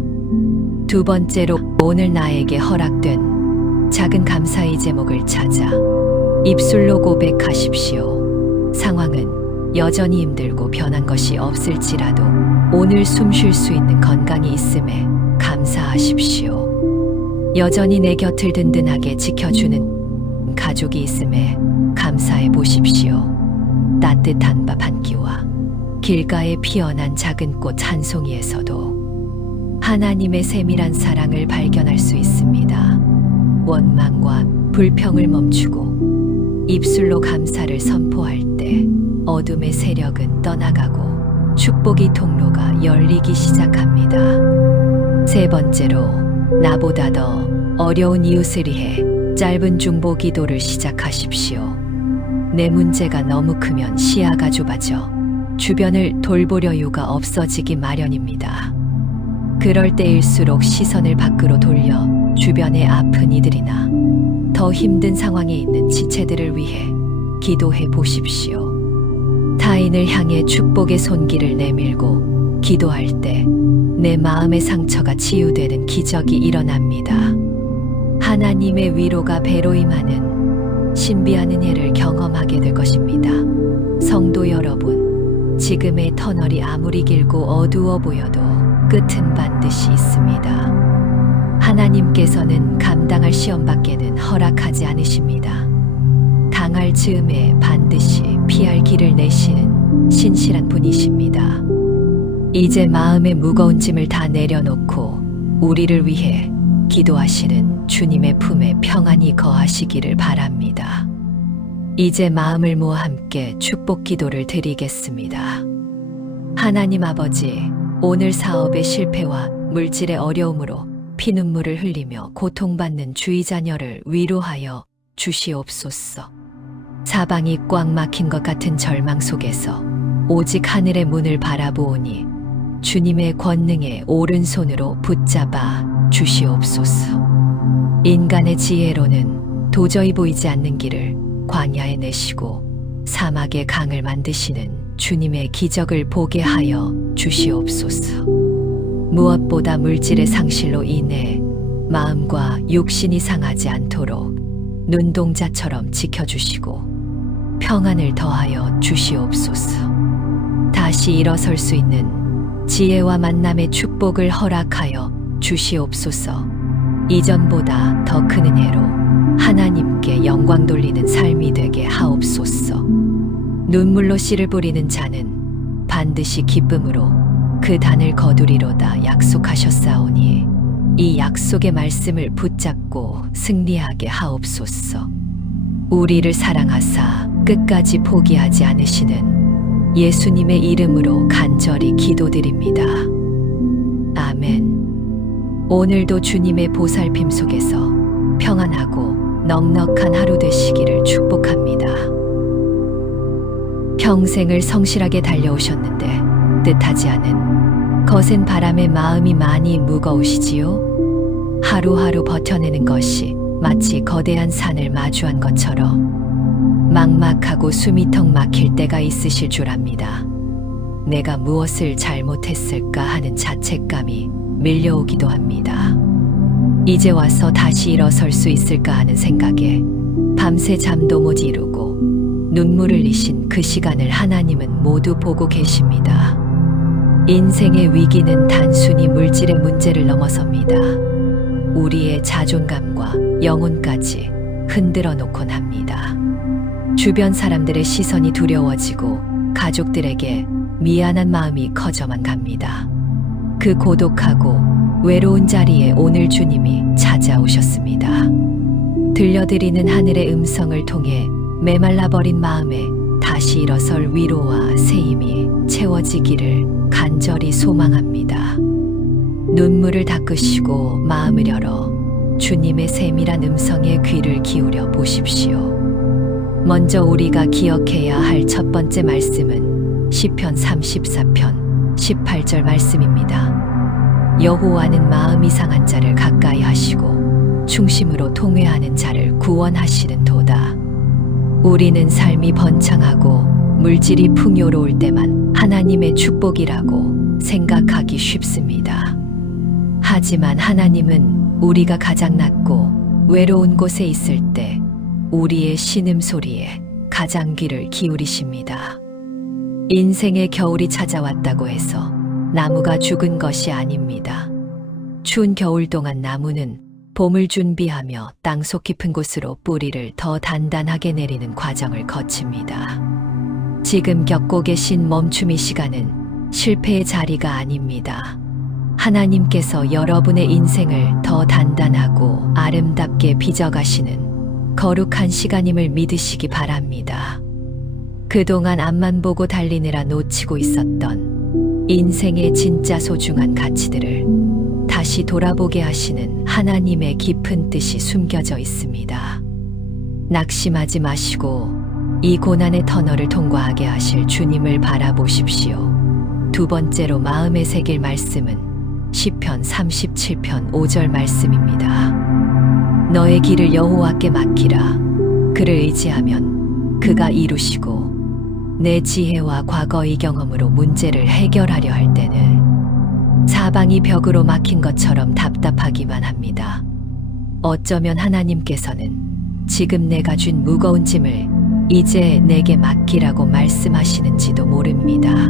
두 번째로 오늘 나에게 허락된 작은 감사의 제목을 찾아 입술로 고백하십시오. 상황은 여전히 힘들고 변한 것이 없을지라도 오늘 숨 쉴 수 있는 건강이 있음에 감사하십시오. 여전히 내 곁을 든든하게 지켜주는 가족이 있음에 감사해 보십시오. 따뜻한 밥 한 끼와 길가에 피어난 작은 꽃 한 송이에서도 하나님의 세밀한 사랑을 발견할 수 있습니다. 원망과 불평을 멈추고 입술로 감사를 선포할 때 어둠의 세력은 떠나가고 축복의 통로가 열리기 시작합니다. 세 번째로 나보다 더 어려운 이웃을 위해 짧은 중보 기도를 시작하십시오. 내 문제가 너무 크면 시야가 좁아져 주변을 돌볼 여유가 없어지기 마련입니다. 그럴 때일수록 시선을 밖으로 돌려 주변의 아픈 이들이나 더 힘든 상황에 있는 지체들을 위해 기도해 보십시오. 타인을 향해 축복의 손길을 내밀고 기도할 때 내 마음의 상처가 치유되는 기적이 일어납니다. 하나님의 위로가 배로 임하는 신비한 은혜를 경험하게 될 것입니다. 성도 여러분, 지금의 터널이 아무리 길고 어두워 보여도 끝은 반드시 있습니다. 하나님께서는 감당할 시험밖에는 허락하지 않으십니다. 당할 즈음에 반드시 피할 길을 내시는 신실한 분이십니다. 이제 마음의 무거운 짐을 다 내려놓고 우리를 위해 기도하시는 주님의 품에 평안히 거하시기를 바랍니다. 이제 마음을 모아 함께 축복 기도를 드리겠습니다. 하나님 아버지, 오늘 사업의 실패와 물질의 어려움으로 피눈물을 흘리며 고통받는 주의 자녀를 위로하여 주시옵소서. 사방이 꽉 막힌 것 같은 절망 속에서 오직 하늘의 문을 바라보오니 주님의 권능의 오른손으로 붙잡아 주시옵소서. 인간의 지혜로는 도저히 보이지 않는 길을 광야에 내시고 사막의 강을 만드시는 주님의 기적을 보게 하여 주시옵소서. 무엇보다 물질의 상실로 인해 마음과 육신이 상하지 않도록 눈동자처럼 지켜주시고 평안을 더하여 주시옵소서. 다시 일어설 수 있는 지혜와 만남의 축복을 허락하여 주시옵소서. 이전보다 더 큰 은혜로 하나님께 영광 돌리는 삶이 되게 하옵소서. 눈물로 씨를 뿌리는 자는 반드시 기쁨으로 그 단을 거두리로다 약속하셨사오니 이 약속의 말씀을 붙잡고 승리하게 하옵소서. 우리를 사랑하사 끝까지 포기하지 않으시는 예수님의 이름으로 간절히 기도드립니다. 아멘. 오늘도 주님의 보살핌 속에서 평안하고 넉넉한 하루 되시기를 축복합니다. 평생을 성실하게 달려오셨는데 뜻하지 않은 거센 바람에 마음이 많이 무거우시지요? 하루하루 버텨내는 것이 마치 거대한 산을 마주한 것처럼 막막하고 숨이 턱 막힐 때가 있으실 줄 압니다. 내가 무엇을 잘못했을까 하는 자책감이 밀려오기도 합니다. 이제 와서 다시 일어설 수 있을까 하는 생각에 밤새 잠도 못 이루고 눈물을 흘리신 그 시간을 하나님은 모두 보고 계십니다. 인생의 위기는 단순히 물질의 문제를 넘어섭니다. 우리의 자존감과 영혼까지 흔들어 놓곤 합니다. 주변 사람들의 시선이 두려워지고 가족들에게 미안한 마음이 커져만 갑니다. 그 고독하고 외로운 자리에 오늘 주님이 찾아오셨습니다. 들려드리는 하늘의 음성을 통해 메말라버린 마음에 다시 일어설 위로와 새 힘이 채워지기를 간절히 소망합니다. 눈물을 닦으시고 마음을 열어 주님의 세밀한 음성에 귀를 기울여 보십시오. 먼저 우리가 기억해야 할 첫 번째 말씀은 시편 34편 18절 말씀입니다. 여호와는 마음이 상한 자를 가까이 하시고 충심으로 통회하는 자를 구원하시는 도다. 우리는 삶이 번창하고 물질이 풍요로울 때만 하나님의 축복이라고 생각하기 쉽습니다. 하지만 하나님은 우리가 가장 낮고 외로운 곳에 있을 때 우리의 신음소리에 가장 귀를 기울이십니다. 인생의 겨울이 찾아왔다고 해서 나무가 죽은 것이 아닙니다. 추운 겨울 동안 나무는 봄을 준비하며 땅속 깊은 곳으로 뿌리를 더 단단하게 내리는 과정을 거칩니다. 지금 겪고 계신 멈춤의 시간은 실패의 자리가 아닙니다. 하나님께서 여러분의 인생을 더 단단하고 아름답게 빚어가시는 거룩한 시간임을 믿으시기 바랍니다. 그동안 앞만 보고 달리느라 놓치고 있었던 인생의 진짜 소중한 가치들을 다시 돌아보게 하시는 하나님의 깊은 뜻이 숨겨져 있습니다. 낙심하지 마시고 이 고난의 터널을 통과하게 하실 주님을 바라보십시오. 두 번째로 마음에 새길 말씀은 시편 37편 5절 말씀입니다. 너의 길을 여호와께 맡기라. 그를 의지하면 그가 이루시고 내 지혜와 과거의 경험으로 문제를 해결하려 할 때는 사방이 벽으로 막힌 것처럼 답답하기만 합니다. 어쩌면 하나님께서는 지금 내가 준 무거운 짐을 이제 내게 맡기라고 말씀하시는지도 모릅니다.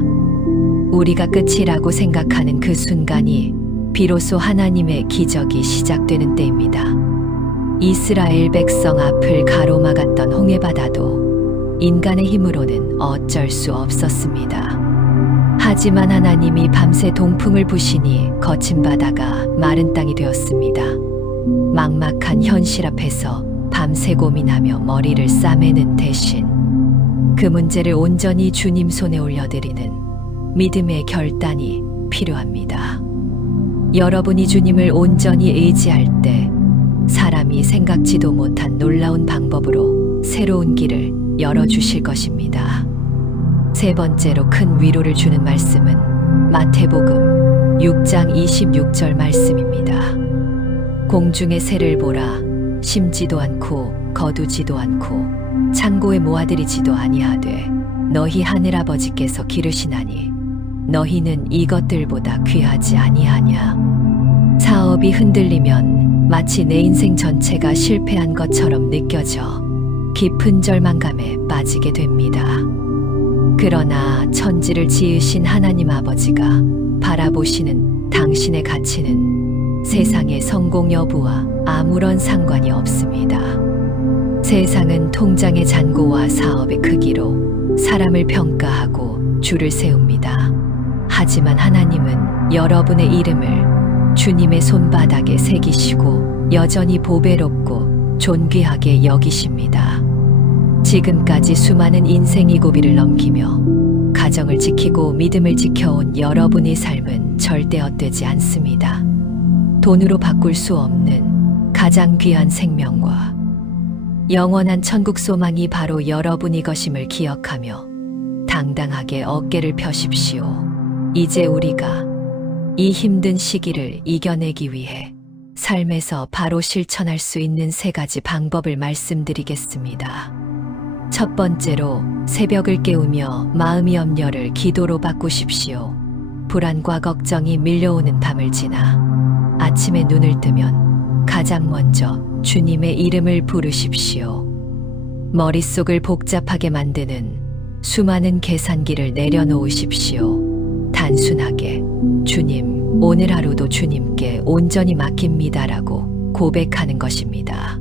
우리가 끝이라고 생각하는 그 순간이 비로소 하나님의 기적이 시작되는 때입니다. 이스라엘 백성 앞을 가로막았던 홍해바다도 인간의 힘으로는 어쩔 수 없었습니다. 하지만 하나님이 밤새 동풍을 부시니 거친 바다가 마른 땅이 되었습니다. 막막한 현실 앞에서 밤새 고민하며 머리를 싸매는 대신 그 문제를 온전히 주님 손에 올려드리는 믿음의 결단이 필요합니다. 여러분이 주님을 온전히 의지할 때 사람이 생각지도 못한 놀라운 방법으로 새로운 길을 열어주실 것입니다. 세 번째로 큰 위로를 주는 말씀은 마태복음 6장 26절 말씀입니다. 공중의 새를 보라. 심지도 않고 거두지도 않고 창고에 모아들이지도 아니하되 너희 하늘아버지께서 기르시나니 너희는 이것들보다 귀하지 아니하냐. 사업이 흔들리면 마치 내 인생 전체가 실패한 것처럼 느껴져 깊은 절망감에 빠지게 됩니다. 그러나 천지를 지으신 하나님 아버지가 바라보시는 당신의 가치는 세상의 성공 여부와 아무런 상관이 없습니다. 세상은 통장의 잔고와 사업의 크기로 사람을 평가하고 줄을 세웁니다. 하지만 하나님은 여러분의 이름을 주님의 손바닥에 새기시고 여전히 보배롭고 존귀하게 여기십니다. 지금까지 수많은 인생의 고비를 넘기며 가정을 지키고 믿음을 지켜온 여러분의 삶은 절대 헛되지 않습니다. 돈으로 바꿀 수 없는 가장 귀한 생명과 영원한 천국 소망이 바로 여러분이 것임을 기억하며 당당하게 어깨를 펴십시오. 이제 우리가 이 힘든 시기를 이겨내기 위해 삶에서 바로 실천할 수 있는 세 가지 방법을 말씀드리겠습니다. 첫 번째로 새벽을 깨우며 마음의 염려를 기도로 바꾸십시오. 불안과 걱정이 밀려오는 밤을 지나 아침에 눈을 뜨면 가장 먼저 주님의 이름을 부르십시오. 머릿속을 복잡하게 만드는 수많은 계산기를 내려놓으십시오. 단순하게 주님, 오늘 하루도 주님께 온전히 맡깁니다라고 고백하는 것입니다.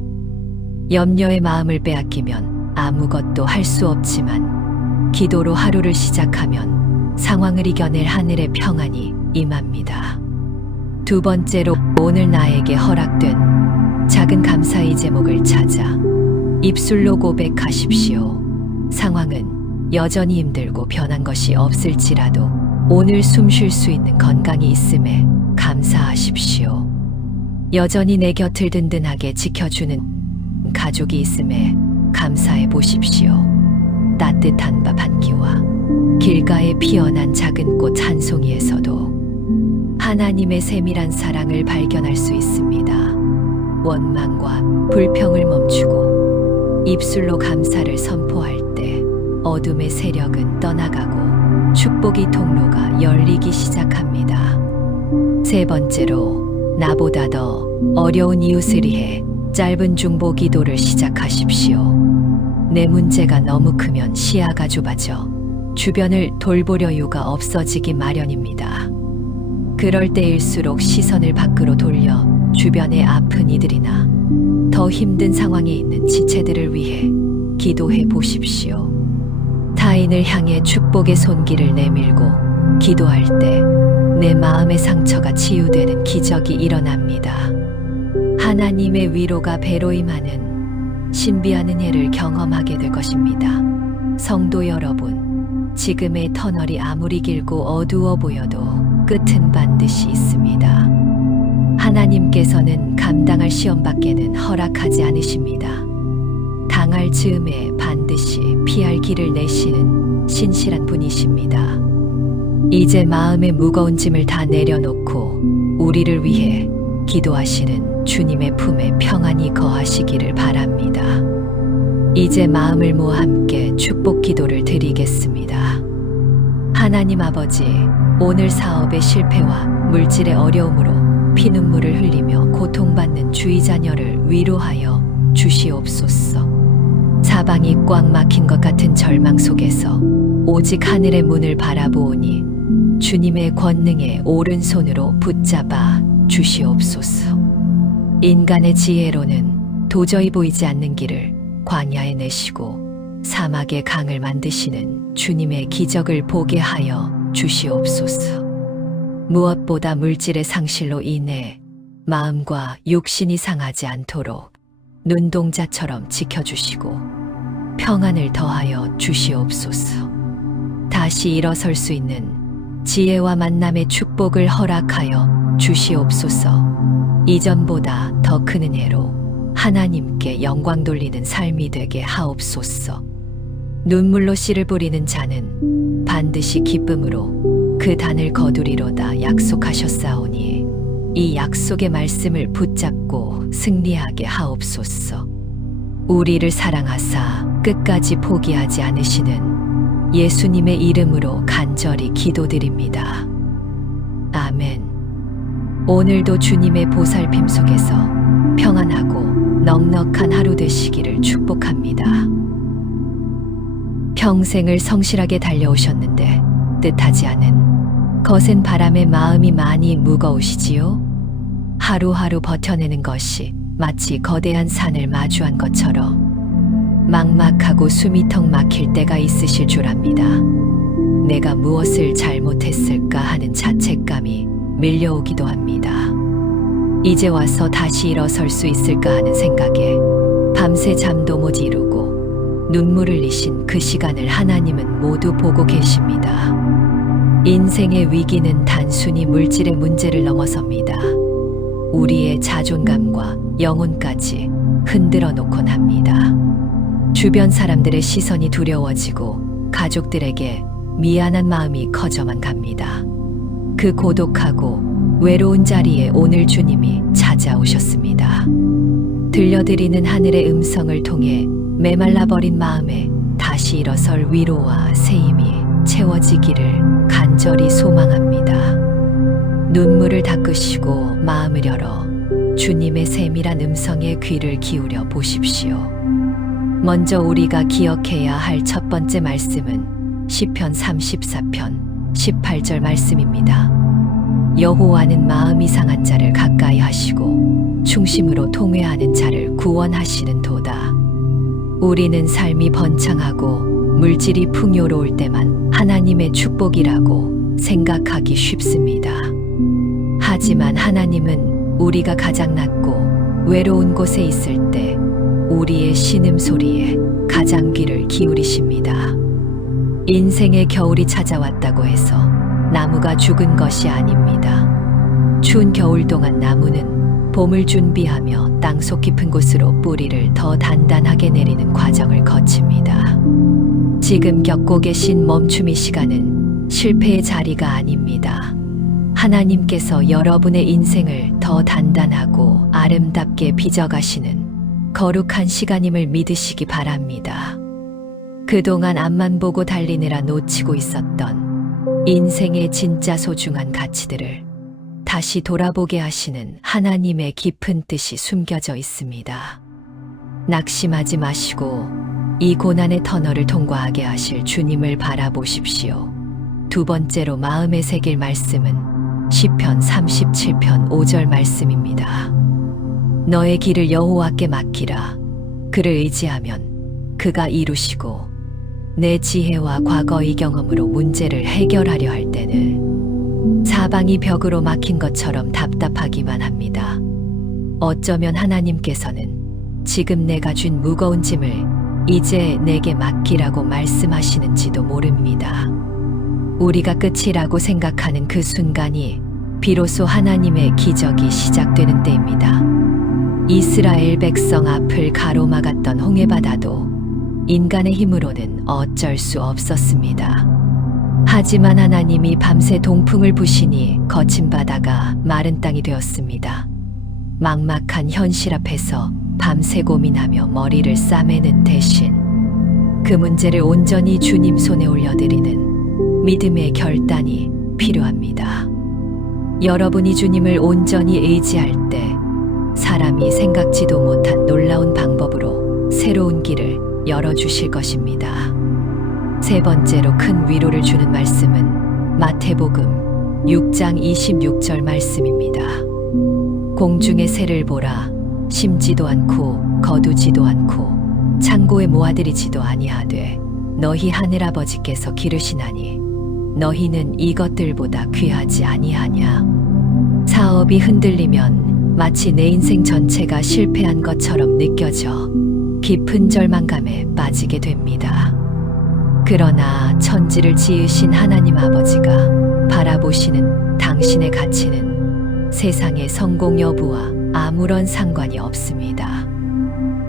염려의 마음을 빼앗기면 아무것도 할 수 없지만 기도로 하루를 시작하면 상황을 이겨낼 하늘의 평안이 임합니다. 두 번째로 오늘 나에게 허락된 작은 감사의 제목을 찾아 입술로 고백하십시오. 상황은 여전히 힘들고 변한 것이 없을지라도 오늘 숨 쉴 수 있는 건강이 있음에 감사하십시오. 여전히 내 곁을 든든하게 지켜주는 가족이 있음에 감사해 보십시오. 따뜻한 밥 한 끼와 길가에 피어난 작은 꽃 한 송이에서도 하나님의 세밀한 사랑을 발견할 수 있습니다. 원망과 불평을 멈추고 입술로 감사를 선포할 때 어둠의 세력은 떠나가고 축복의 통로가 열리기 시작합니다. 세 번째로 나보다 더 어려운 이웃을 위해 짧은 중보 기도를 시작하십시오. 내 문제가 너무 크면 시야가 좁아져 주변을 돌볼 여유가 없어지기 마련입니다. 그럴 때일수록 시선을 밖으로 돌려 주변의 아픈 이들이나 더 힘든 상황에 있는 지체들을 위해 기도해 보십시오. 타인을 향해 축복의 손길을 내밀고 기도할 때 내 마음의 상처가 치유되는 기적이 일어납니다. 하나님의 위로가 배로 임하는 신비한 은혜를 경험하게 될 것입니다. 성도 여러분, 지금의 터널이 아무리 길고 어두워 보여도 끝은 반드시 있습니다. 하나님께서는 감당할 시험밖에는 허락하지 않으십니다. 당할 즈음에 반드시 피할 길을 내시는 신실한 분이십니다. 이제 마음의 무거운 짐을 다 내려놓고 우리를 위해 기도하시는 주님의 품에 평안이 거하시기를 바랍니다. 이제 마음을 모아 함께 축복 기도를 드리겠습니다. 하나님 아버지, 오늘 사업의 실패와 물질의 어려움으로 피눈물을 흘리며 고통받는 주의 자녀를 위로하여 주시옵소서. 사방이 꽉 막힌 것 같은 절망 속에서 오직 하늘의 문을 바라보오니 주님의 권능의 오른손으로 붙잡아 주시옵소서. 인간의 지혜로는 도저히 보이지 않는 길을 광야에 내시고 사막의 강을 만드시는 주님의 기적을 보게 하여 주시옵소서. 무엇보다 물질의 상실로 인해 마음과 육신이 상하지 않도록 눈동자처럼 지켜주시고 평안을 더하여 주시옵소서. 다시 일어설 수 있는 지혜와 만남의 축복을 허락하여 주시옵소서. 이전보다 더 큰 은혜로 하나님께 영광 돌리는 삶이 되게 하옵소서. 눈물로 씨를 뿌리는 자는 반드시 기쁨으로 그 단을 거두리로다 약속하셨사오니 이 약속의 말씀을 붙잡고 승리하게 하옵소서. 우리를 사랑하사 끝까지 포기하지 않으시는 예수님의 이름으로 간절히 기도드립니다. 아멘. 오늘도 주님의 보살핌 속에서 평안하고 넉넉한 하루 되시기를 축복합니다. 평생을 성실하게 달려오셨는데 뜻하지 않은 거센 바람에 마음이 많이 무거우시지요? 하루하루 버텨내는 것이 마치 거대한 산을 마주한 것처럼 막막하고 숨이 턱 막힐 때가 있으실 줄 압니다. 내가 무엇을 잘못했을까 하는 자책감이 밀려오기도 합니다. 이제 와서 다시 일어설 수 있을까 하는 생각에 밤새 잠도 못 이루고 눈물을 흘리신 그 시간을 하나님은 모두 보고 계십니다. 인생의 위기는 단순히 물질의 문제를 넘어섭니다. 우리의 자존감과 영혼까지 흔들어 놓곤 합니다. 주변 사람들의 시선이 두려워지고 가족들에게 미안한 마음이 커져만 갑니다. 그 고독하고 외로운 자리에 오늘 주님이 찾아오셨습니다. 들려드리는 하늘의 음성을 통해 메말라버린 마음에 다시 일어설 위로와 새 힘이 채워지기를 간절히 소망합니다. 눈물을 닦으시고 마음을 열어 주님의 세밀한 음성에 귀를 기울여 보십시오. 먼저 우리가 기억해야 할 첫 번째 말씀은 시편 34편 18절 말씀입니다. 여호와는 마음이 상한 자를 가까이 하시고 충심으로 통회하는 자를 구원하시는 도다. 우리는 삶이 번창하고 물질이 풍요로울 때만 하나님의 축복이라고 생각하기 쉽습니다. 하지만 하나님은 우리가 가장 낮고 외로운 곳에 있을 때 우리의 신음소리에 가장 귀를 기울이십니다. 인생의 겨울이 찾아왔다고 해서 나무가 죽은 것이 아닙니다. 추운 겨울 동안 나무는 봄을 준비하며 땅속 깊은 곳으로 뿌리를 더 단단하게 내리는 과정을 거칩니다. 지금 겪고 계신 멈춤의 시간은 실패의 자리가 아닙니다. 하나님께서 여러분의 인생을 더 단단하고 아름답게 빚어가시는 거룩한 시간임을 믿으시기 바랍니다. 그동안 앞만 보고 달리느라 놓치고 있었던 인생의 진짜 소중한 가치들을 다시 돌아보게 하시는 하나님의 깊은 뜻이 숨겨져 있습니다. 낙심하지 마시고 이 고난의 터널을 통과하게 하실 주님을 바라보십시오. 두 번째로 마음에 새길 말씀은 시편 37편 5절 말씀입니다. 너의 길을 여호와께 맡기라. 그를 의지하면 그가 이루시고 내 지혜와 과거의 경험으로 문제를 해결하려 할 때는 사방이 벽으로 막힌 것처럼 답답하기만 합니다. 어쩌면 하나님께서는 지금 내가 준 무거운 짐을 이제 내게 맡기라고 말씀하시는지도 모릅니다. 우리가 끝이라고 생각하는 그 순간이 비로소 하나님의 기적이 시작되는 때입니다. 이스라엘 백성 앞을 가로막았던 홍해바다도 인간의 힘으로는 어쩔 수 없었습니다. 하지만 하나님이 밤새 동풍을 부시니 거친 바다가 마른 땅이 되었습니다. 막막한 현실 앞에서 밤새 고민하며 머리를 싸매는 대신 그 문제를 온전히 주님 손에 올려드리는 믿음의 결단이 필요합니다. 여러분이 주님을 온전히 의지할 때 사람이 생각지도 못한 놀라운 방법으로 새로운 길을 열어주실 것입니다. 세 번째로 큰 위로를 주는 말씀은 마태복음 6장 26절 말씀입니다. 공중의 새를 보라. 심지도 않고 거두지도 않고 창고에 모아들이지도 아니하되 너희 하늘아버지께서 기르시나니 너희는 이것들보다 귀하지 아니하냐. 사업이 흔들리면 마치 내 인생 전체가 실패한 것처럼 느껴져 깊은 절망감에 빠지게 됩니다. 그러나 천지를 지으신 하나님 아버지가 바라보시는 당신의 가치는 세상의 성공 여부와 아무런 상관이 없습니다.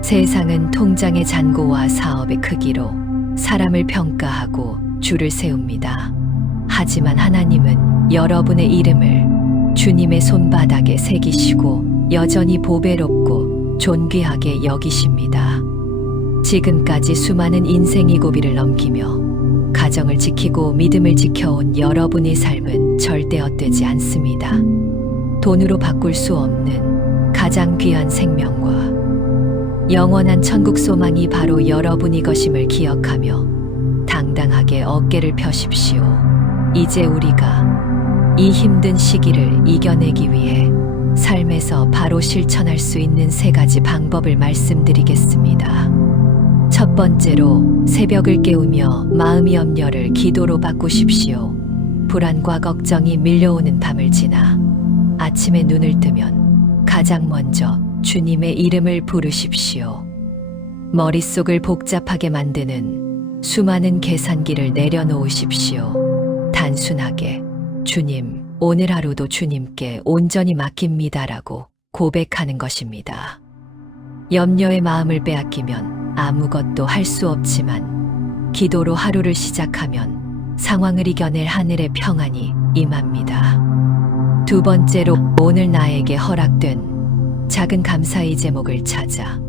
세상은 통장의 잔고와 사업의 크기로 사람을 평가하고 줄을 세웁니다. 하지만 하나님은 여러분의 이름을 주님의 손바닥에 새기시고 여전히 보배롭고 존귀하게 여기십니다. 지금까지 수많은 인생의 고비를 넘기며 가정을 지키고 믿음을 지켜온 여러분의 삶은 절대 헛되지 않습니다. 돈으로 바꿀 수 없는 가장 귀한 생명과 영원한 천국 소망이 바로 여러분이 것임을 기억하며 당당하게 어깨를 펴십시오. 이제 우리가 이 힘든 시기를 이겨내기 위해 삶에서 바로 실천할 수 있는 세 가지 방법을 말씀드리겠습니다. 첫 번째로 새벽을 깨우며 마음의 염려를 기도로 바꾸십시오. 불안과 걱정이 밀려오는 밤을 지나 아침에 눈을 뜨면 가장 먼저 주님의 이름을 부르십시오. 머릿속을 복잡하게 만드는 수많은 계산기를 내려놓으십시오. 단순하게 주님, 오늘 하루도 주님께 온전히 맡깁니다라고 고백하는 것입니다. 염려의 마음을 빼앗기면 아무것도 할 수 없지만 기도로 하루를 시작하면 상황을 이겨낼 하늘의 평안이 임합니다. 두 번째로 오늘 나에게 허락된 작은 감사의 제목을 찾아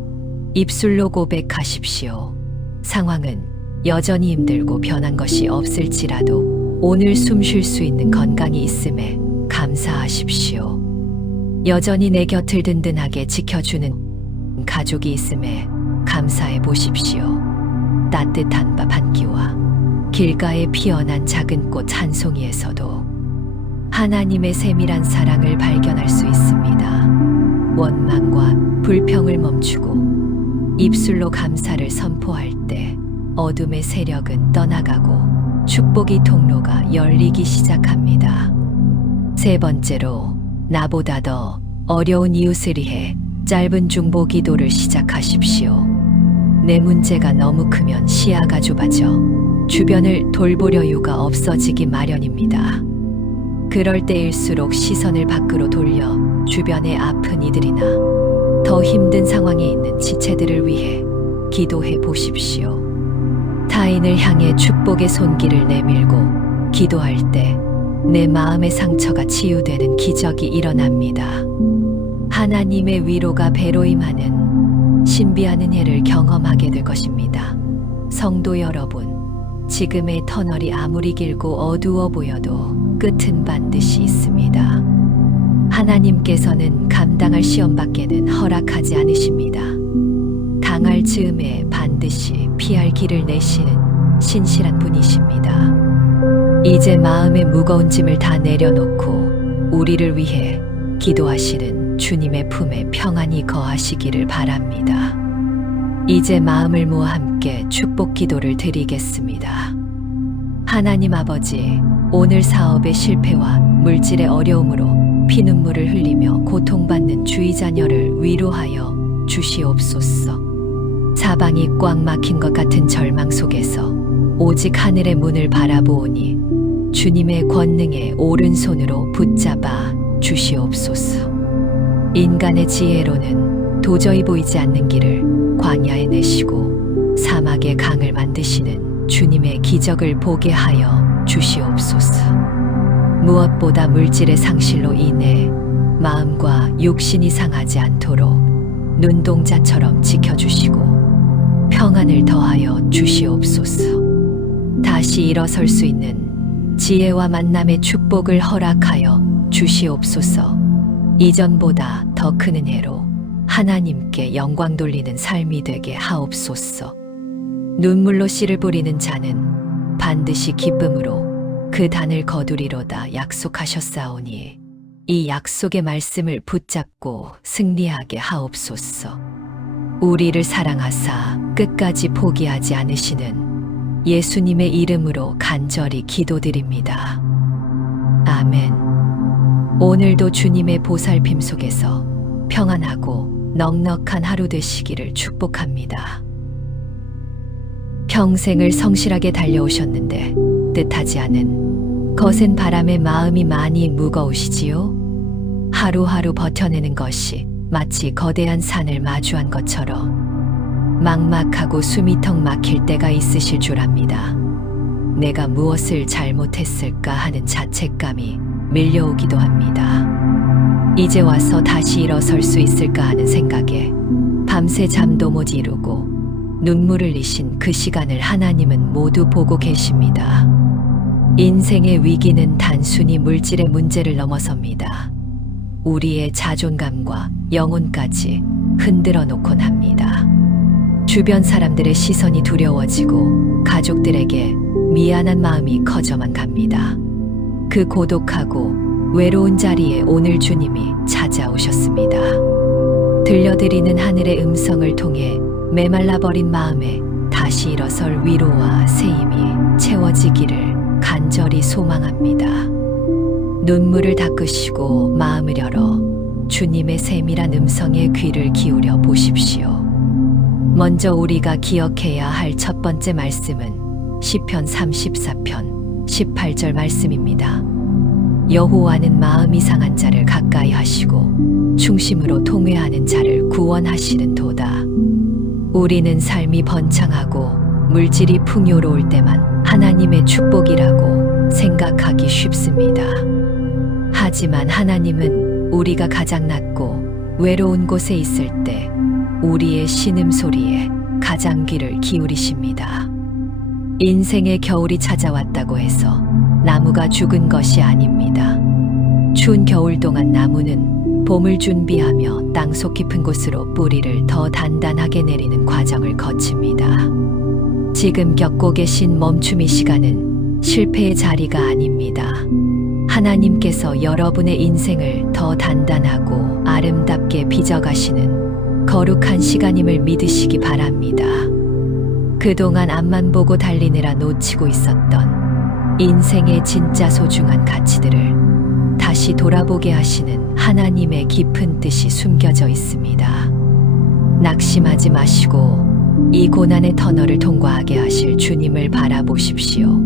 입술로 고백하십시오. 상황은 여전히 힘들고 변한 것이 없을지라도 오늘 숨 쉴 수 있는 건강이 있음에 감사하십시오. 여전히 내 곁을 든든하게 지켜주는 가족이 있음에 감사해 보십시오. 따뜻한 밥 한 끼와 길가에 피어난 작은 꽃 한 송이에서도 하나님의 세밀한 사랑을 발견할 수 있습니다. 원망과 불평을 멈추고 입술로 감사를 선포할 때 어둠의 세력은 떠나가고 축복의 통로가 열리기 시작합니다. 세 번째로 나보다 더 어려운 이웃을 위해 짧은 중보 기도를 시작하십시오. 내 문제가 너무 크면 시야가 좁아져 주변을 돌볼 여유가 없어지기 마련입니다. 그럴 때일수록 시선을 밖으로 돌려 주변의 아픈 이들이나 더 힘든 상황에 있는 지체들을 위해 기도해 보십시오. 타인을 향해 축복의 손길을 내밀고 기도할 때 내 마음의 상처가 치유되는 기적이 일어납니다. 하나님의 위로가 배로 임하는 신비한 은혜를 경험하게 될 것입니다. 성도 여러분, 지금의 터널이 아무리 길고 어두워 보여도 끝은 반드시 있습니다. 하나님께서는 감당할 시험밖에는 허락하지 않으십니다. 당할 즈음에 반드시 피할 길을 내시는 신실한 분이십니다. 이제 마음의 무거운 짐을 다 내려놓고 우리를 위해 기도하시는 주님의 품에 평안이 거하시기를 바랍니다. 이제 마음을 모아 함께 축복 기도를 드리겠습니다. 하나님 아버지, 오늘 사업의 실패와 물질의 어려움으로 피눈물을 흘리며 고통받는 주의 자녀를 위로하여 주시옵소서. 사방이 꽉 막힌 것 같은 절망 속에서 오직 하늘의 문을 바라보오니 주님의 권능의 오른손으로 붙잡아 주시옵소서. 인간의 지혜로는 도저히 보이지 않는 길을 광야에 내시고 사막의 강을 만드시는 주님의 기적을 보게 하여 주시옵소서. 무엇보다 물질의 상실로 인해 마음과 육신이 상하지 않도록 눈동자처럼 지켜주시고 평안을 더하여 주시옵소서. 다시 일어설 수 있는 지혜와 만남의 축복을 허락하여 주시옵소서. 이전보다 더 큰 은혜로 하나님께 영광 돌리는 삶이 되게 하옵소서. 눈물로 씨를 뿌리는 자는 반드시 기쁨으로 그 단을 거두리로다 약속하셨사오니 이 약속의 말씀을 붙잡고 승리하게 하옵소서. 우리를 사랑하사 끝까지 포기하지 않으시는 예수님의 이름으로 간절히 기도드립니다. 아멘. 오늘도 주님의 보살핌 속에서 평안하고 넉넉한 하루 되시기를 축복합니다. 평생을 성실하게 달려오셨는데 뜻하지 않은 거센 바람에 마음이 많이 무거우시지요? 하루하루 버텨내는 것이 마치 거대한 산을 마주한 것처럼 막막하고 숨이 턱 막힐 때가 있으실 줄 압니다. 내가 무엇을 잘못했을까 하는 자책감이 밀려오기도 합니다. 이제 와서 다시 일어설 수 있을까 하는 생각에 밤새 잠도 못 이루고 눈물을 흘리신 그 시간을 하나님은 모두 보고 계십니다. 인생의 위기는 단순히 물질의 문제를 넘어섭니다. 우리의 자존감과 영혼까지 흔들어 놓곤 합니다. 주변 사람들의 시선이 두려워지고 가족들에게 미안한 마음이 커져만 갑니다. 그 고독하고 외로운 자리에 오늘 주님이 찾아오셨습니다. 들려드리는 하늘의 음성을 통해 메말라버린 마음에 다시 일어설 위로와 새 힘이 채워지기를 간절히 소망합니다. 눈물을 닦으시고 마음을 열어 주님의 세밀한 음성에 귀를 기울여 보십시오. 먼저 우리가 기억해야 할 첫 번째 말씀은 시편 34편 18절 말씀입니다. 여호와는 마음이 상한 자를 가까이 하시고 중심으로 통회하는 자를 구원하시는 도다. 우리는 삶이 번창하고 물질이 풍요로울 때만 하나님의 축복이라고 생각하기 쉽습니다. 하지만 하나님은 우리가 가장 낮고 외로운 곳에 있을 때 우리의 신음소리에 가장 귀를 기울이십니다. 인생의 겨울이 찾아왔다고 해서 나무가 죽은 것이 아닙니다. 추운 겨울 동안 나무는 봄을 준비하며 땅속 깊은 곳으로 뿌리를 더 단단하게 내리는 과정을 거칩니다. 지금 겪고 계신 멈춤의 시간은 실패의 자리가 아닙니다. 하나님께서 여러분의 인생을 더 단단하고 아름답게 빚어가시는 거룩한 시간임을 믿으시기 바랍니다. 그동안 앞만 보고 달리느라 놓치고 있었던 인생의 진짜 소중한 가치들을 다시 돌아보게 하시는 하나님의 깊은 뜻이 숨겨져 있습니다. 낙심하지 마시고 이 고난의 터널을 통과하게 하실 주님을 바라보십시오.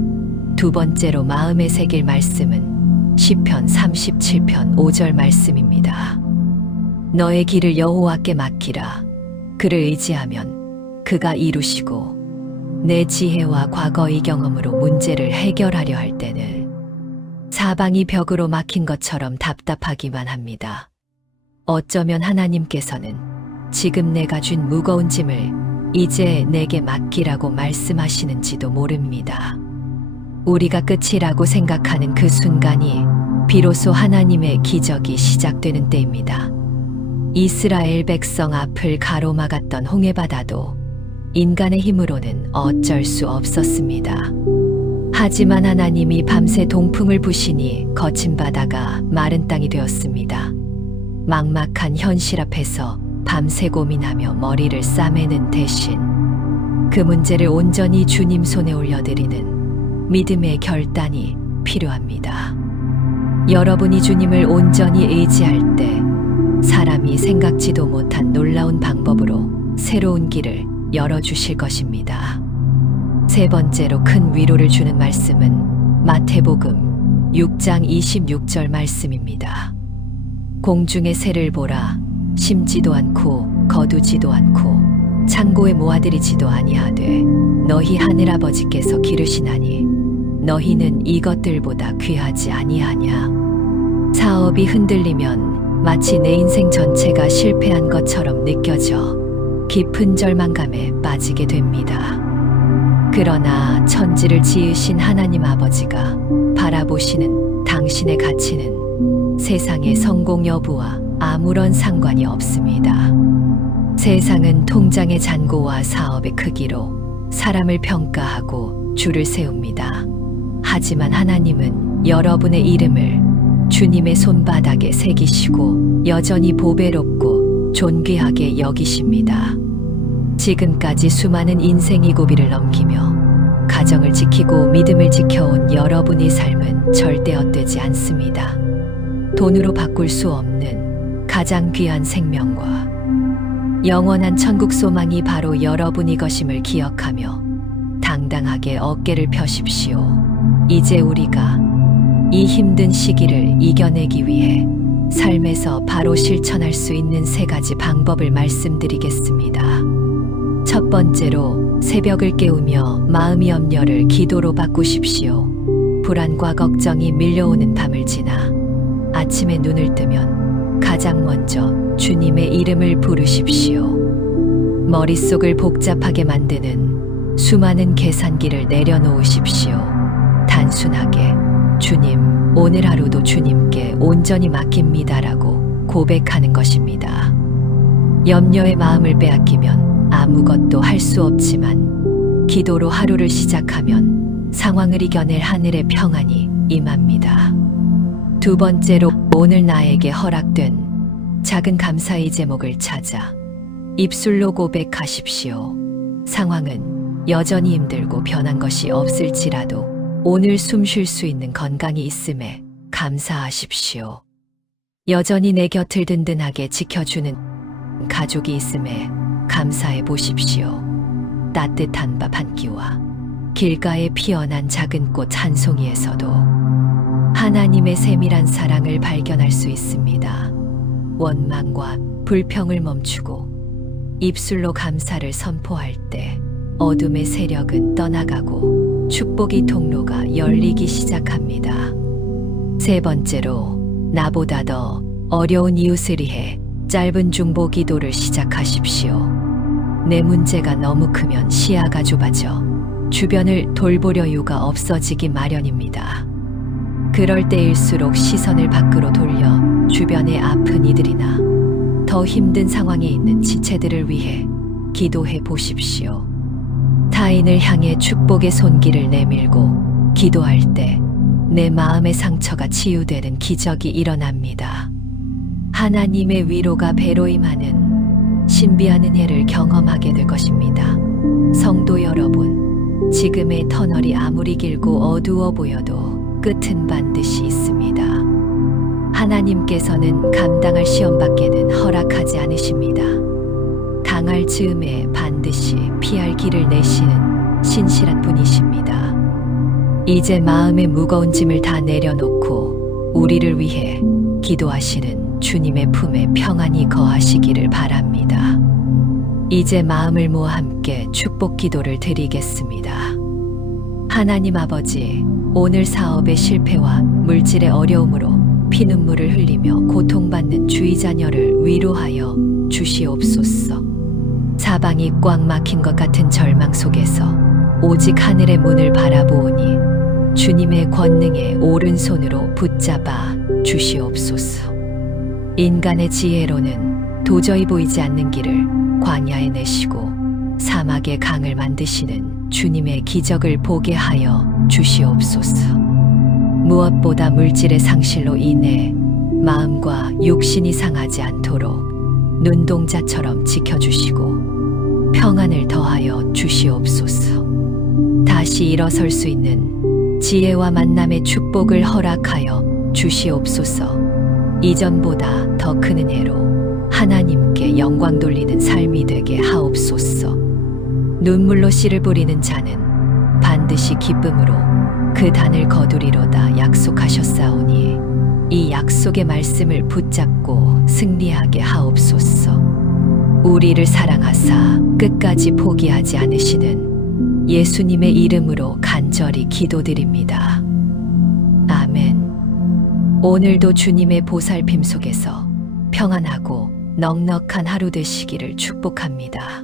두 번째로 마음에 새길 말씀은 시편 37편 5절 말씀입니다. 너의 길을 여호와께 맡기라. 그를 의지하면 그가 이루시고 내 지혜와 과거의 경험으로 문제를 해결하려 할 때는 사방이 벽으로 막힌 것처럼 답답하기만 합니다. 어쩌면 하나님께서는 지금 내가 쥔 무거운 짐을 이제 내게 맡기라고 말씀하시는지도 모릅니다. 우리가 끝이라고 생각하는 그 순간이 비로소 하나님의 기적이 시작되는 때입니다. 이스라엘 백성 앞을 가로막았던 홍해바다도 인간의 힘으로는 어쩔 수 없었습니다. 하지만 하나님이 밤새 동풍을 부시니 거친 바다가 마른 땅이 되었습니다. 막막한 현실 앞에서 밤새 고민하며 머리를 싸매는 대신 그 문제를 온전히 주님 손에 올려드리는 믿음의 결단이 필요합니다. 여러분이 주님을 온전히 의지할 때 사람이 생각지도 못한 놀라운 방법으로 새로운 길을 열어주실 것입니다. 세 번째로 큰 위로를 주는 말씀은 마태복음 6장 26절 말씀입니다. 공중의 새를 보라. 심지도 않고 거두지도 않고 창고에 모아들이지도 아니하되 너희 하늘아버지께서 기르시나니 너희는 이것들보다 귀하지 아니하냐. 사업이 흔들리면 마치 내 인생 전체가 실패한 것처럼 느껴져 깊은 절망감에 빠지게 됩니다. 그러나 천지를 지으신 하나님 아버지가 바라보시는 당신의 가치는 세상의 성공 여부와 아무런 상관이 없습니다. 세상은 통장의 잔고와 사업의 크기로 사람을 평가하고 줄을 세웁니다. 하지만 하나님은 여러분의 이름을 주님의 손바닥에 새기시고 여전히 보배롭고 존귀하게 여기십니다. 지금까지 수많은 인생의 고비를 넘기며 가정을 지키고 믿음을 지켜온 여러분의 삶은 절대 헛되지 않습니다. 돈으로 바꿀 수 없는 가장 귀한 생명과 영원한 천국 소망이 바로 여러분이 것임을 기억하며 당당하게 어깨를 펴십시오. 이제 우리가 이 힘든 시기를 이겨내기 위해 삶에서 바로 실천할 수 있는 3가지 방법을 말씀드리겠습니다. 첫 번째로 새벽을 깨우며 마음의 염려를 기도로 바꾸십시오. 불안과 걱정이 밀려오는 밤을 지나 아침에 눈을 뜨면 가장 먼저 주님의 이름을 부르십시오. 머릿속을 복잡하게 만드는 수많은 계산기를 내려놓으십시오. 단순하게 주님, 오늘 하루도 주님께 온전히 맡깁니다라고 고백하는 것입니다. 염려의 마음을 빼앗기면 아무것도 할 수 없지만 기도로 하루를 시작하면 상황을 이겨낼 하늘의 평안이 임합니다. 두 번째로 오늘 나에게 허락된 작은 감사의 제목을 찾아 입술로 고백하십시오. 상황은 여전히 힘들고 변한 것이 없을지라도 오늘 숨 쉴 수 있는 건강이 있음에 감사하십시오. 여전히 내 곁을 든든하게 지켜주는 가족이 있음에 감사해 보십시오. 따뜻한 밥 한 끼와 길가에 피어난 작은 꽃 한 송이에서도 하나님의 세밀한 사랑을 발견할 수 있습니다. 원망과 불평을 멈추고 입술로 감사를 선포할 때 어둠의 세력은 떠나가고 축복의 통로가 열리기 시작합니다. 세 번째로 나보다 더 어려운 이웃을 위해 짧은 중보 기도를 시작하십시오. 내 문제가 너무 크면 시야가 좁아져 주변을 돌볼 여유가 없어지기 마련입니다. 그럴 때일수록 시선을 밖으로 돌려 주변의 아픈 이들이나 더 힘든 상황에 있는 지체들을 위해 기도해 보십시오. 타인을 향해 축복의 손길을 내밀고 기도할 때 내 마음의 상처가 치유되는 기적이 일어납니다. 하나님의 위로가 배로 임하는 신비한 은혜를 경험하게 될 것입니다. 성도 여러분, 지금의 터널이 아무리 길고 어두워 보여도 끝은 반드시 있습니다. 하나님께서는 감당할 시험밖에는 허락하지 않으십니다. 당할 즈음에 반드시 피할 길을 내시는 신실한 분이십니다. 이제 마음의 무거운 짐을 다 내려놓고 우리를 위해 기도하시는 주님의 품에 평안히 거하시기를 바랍니다. 이제 마음을 모아 함께 축복 기도를 드리겠습니다. 하나님 아버지, 오늘 사업의 실패와 물질의 어려움으로 피눈물을 흘리며 고통받는 주의 자녀를 위로하여 주시옵소서. 사방이 꽉 막힌 것 같은 절망 속에서 오직 하늘의 문을 바라보오니 주님의 권능의 오른손으로 붙잡아 주시옵소서. 인간의 지혜로는 도저히 보이지 않는 길을 광야에 내시고 사막의 강을 만드시는 주님의 기적을 보게 하여 주시옵소서. 무엇보다 물질의 상실로 인해 마음과 육신이 상하지 않도록 눈동자처럼 지켜주시고 평안을 더하여 주시옵소서. 다시 일어설 수 있는 지혜와 만남의 축복을 허락하여 주시옵소서. 이전보다 더 큰 은혜로 하나님께 영광 돌리는 삶이 되게 하옵소서. 눈물로 씨를 뿌리는 자는 반드시 기쁨으로 그 단을 거두리로다 약속하셨사오니 이 약속의 말씀을 붙잡고 승리하게 하옵소서. 우리를 사랑하사 끝까지 포기하지 않으시는 예수님의 이름으로 간절히 기도드립니다. 아멘. 오늘도 주님의 보살핌 속에서 평안하고 넉넉한 하루 되시기를 축복합니다.